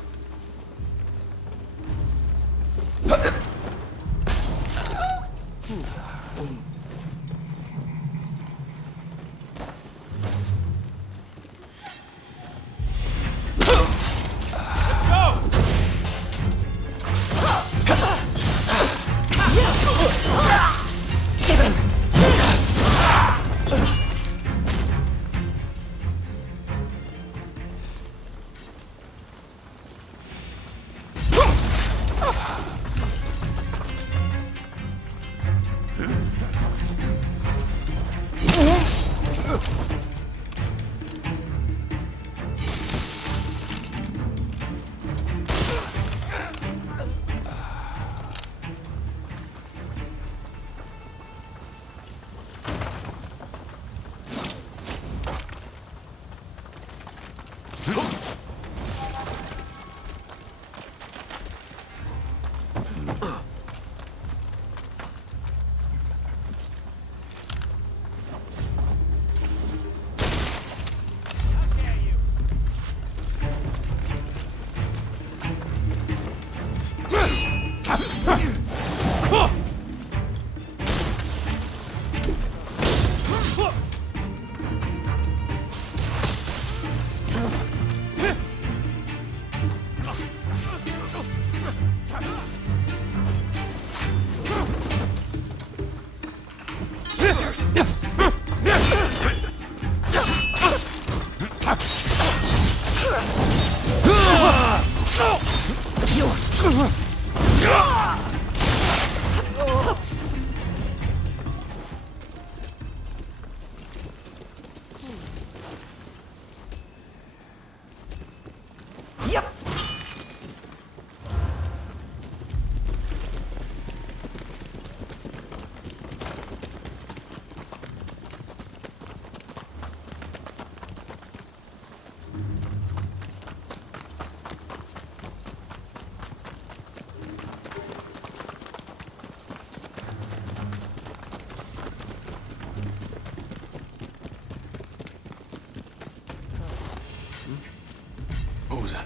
What was that?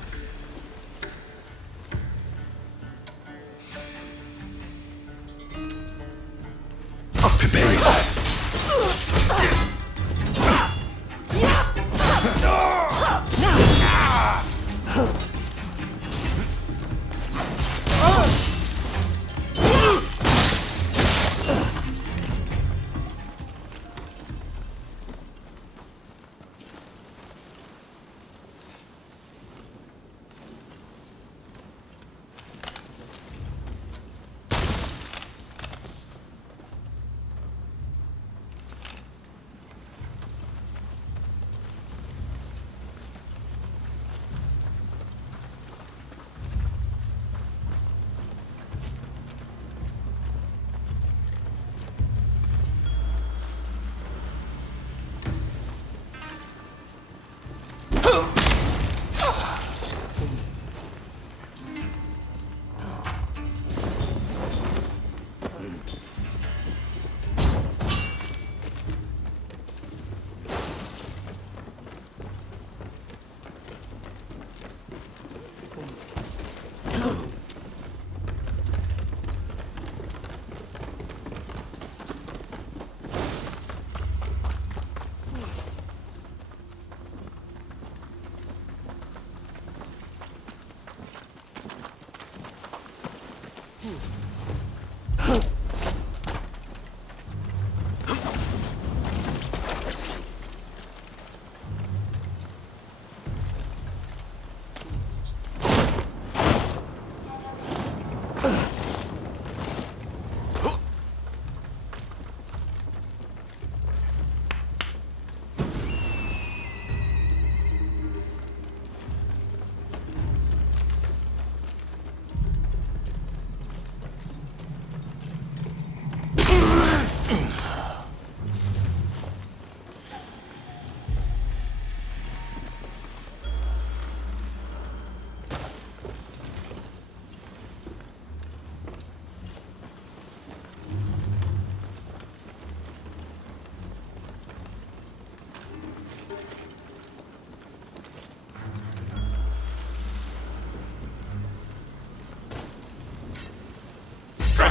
Prepare yourself.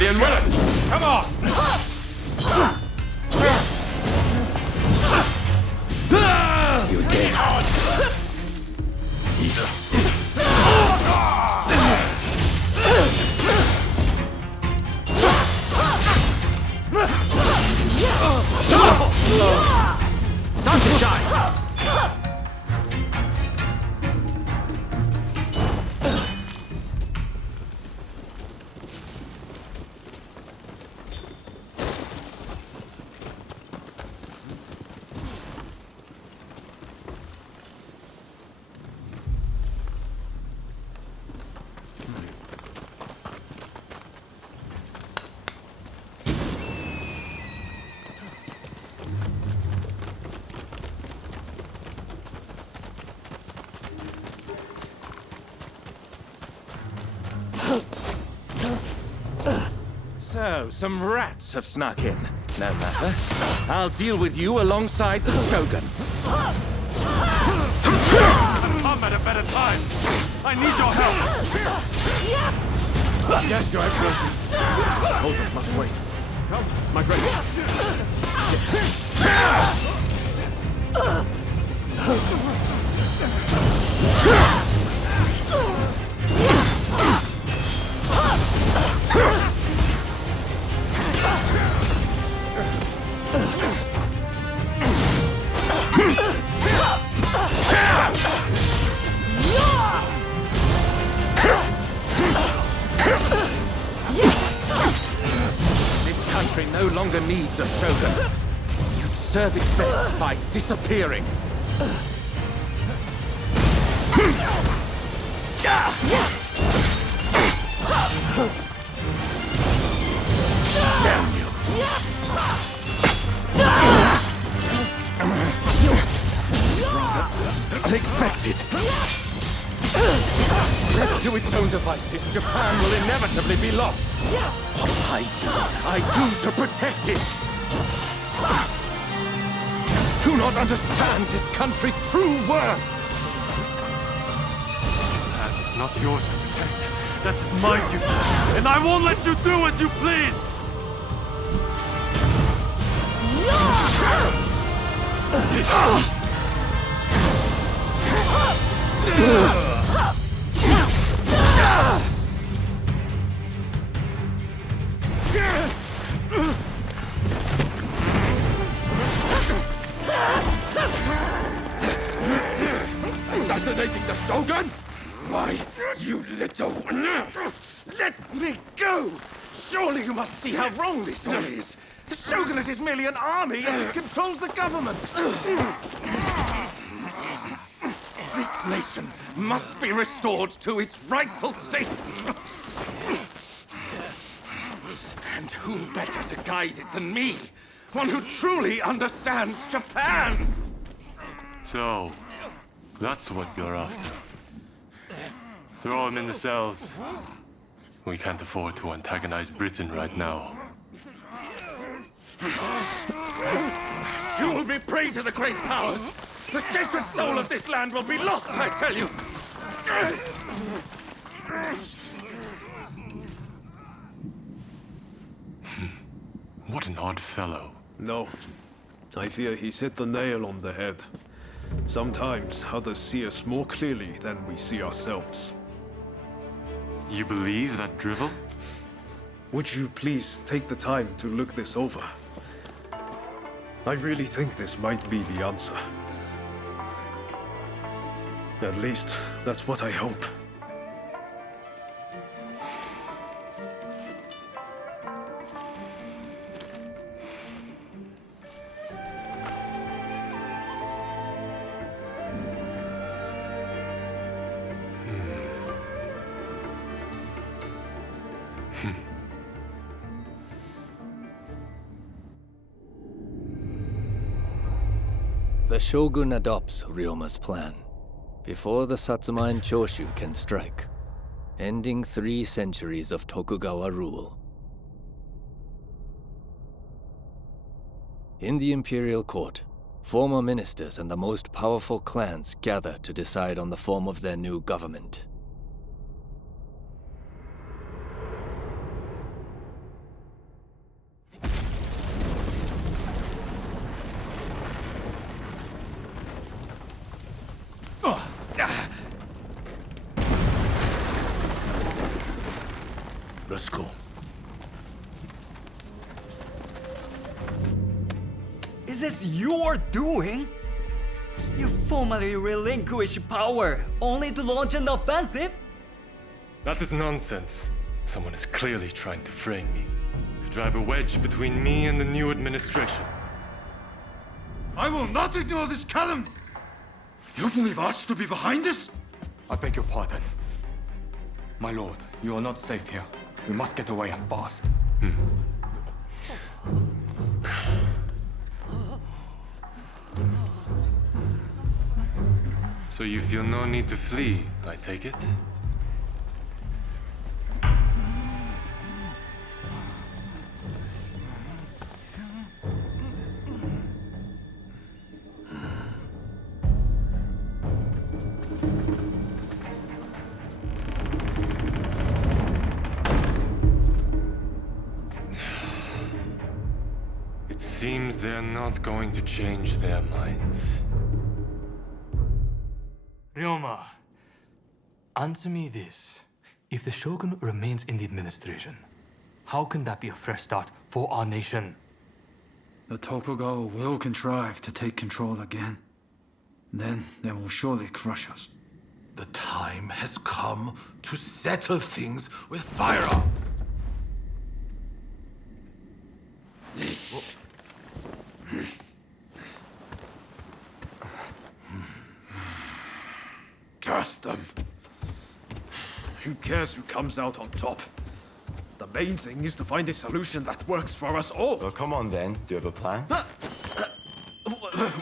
Ready and willing! Come on! You're dead. Time to shine! So, some rats have snuck in. No matter. I'll deal with you alongside the Shogun. I'm at a better time! I need your help! Yes, Your Excellency. Soldiers must wait. Come, my friend. This country no longer needs a Shogun. You'd serve it best by disappearing. Damn you! Unexpected! Left to its own devices, Japan will inevitably be lost. I do to protect it. Do not understand this country's true worth. That is not yours to protect. That is my duty. And I won't let you do as you please! Assassinating the Shogun? Why, you little... Let me go! Surely you must see how wrong this all is. The Shogunate is merely an army, yet it controls the government. This nation must be restored to its rightful state. And who better to guide it than me? One who truly understands Japan! So, that's what you're after. Throw him in the cells. We can't afford to antagonize Britain right now. You will be prey to the great powers! The sacred soul of this land will be lost, I tell you! What an odd fellow. No. I fear he's hit the nail on the head. Sometimes others see us more clearly than we see ourselves. You believe that drivel? Would you please take the time to look this over? I really think this might be the answer. At least, that's what I hope. The Shogun adopts Ryoma's plan before the Satsuma and Choshu can strike, ending 3 centuries of Tokugawa rule. In the imperial court, former ministers and the most powerful clans gather to decide on the form of their new government. Let's go. Is this your doing? You formally relinquished power only to launch an offensive? That is nonsense. Someone is clearly trying to frame me, to drive a wedge between me and the new administration. I will not ignore this calumny! You believe us to be behind this? I beg your pardon. My lord, you are not safe here. We must get away and fast. So you feel no need to flee, I take it? It seems they're not going to change their minds. Ryoma, answer me this. If the Shogun remains in the administration, how can that be a fresh start for our nation? The Tokugawa will contrive to take control again. Then they will surely crush us. The time has come to settle things with firearms. Curse them. Who cares who comes out on top? The main thing is to find a solution that works for us all. Well, come on then. Do you have a plan?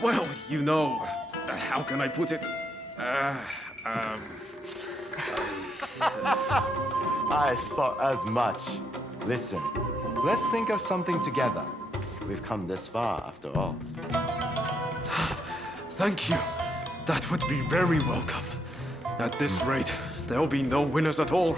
Well, you know, how can I put it? I thought as much. Listen, let's think of something together. We've come this far, after all. Thank you. That would be very welcome. At this rate, there'll be no winners at all.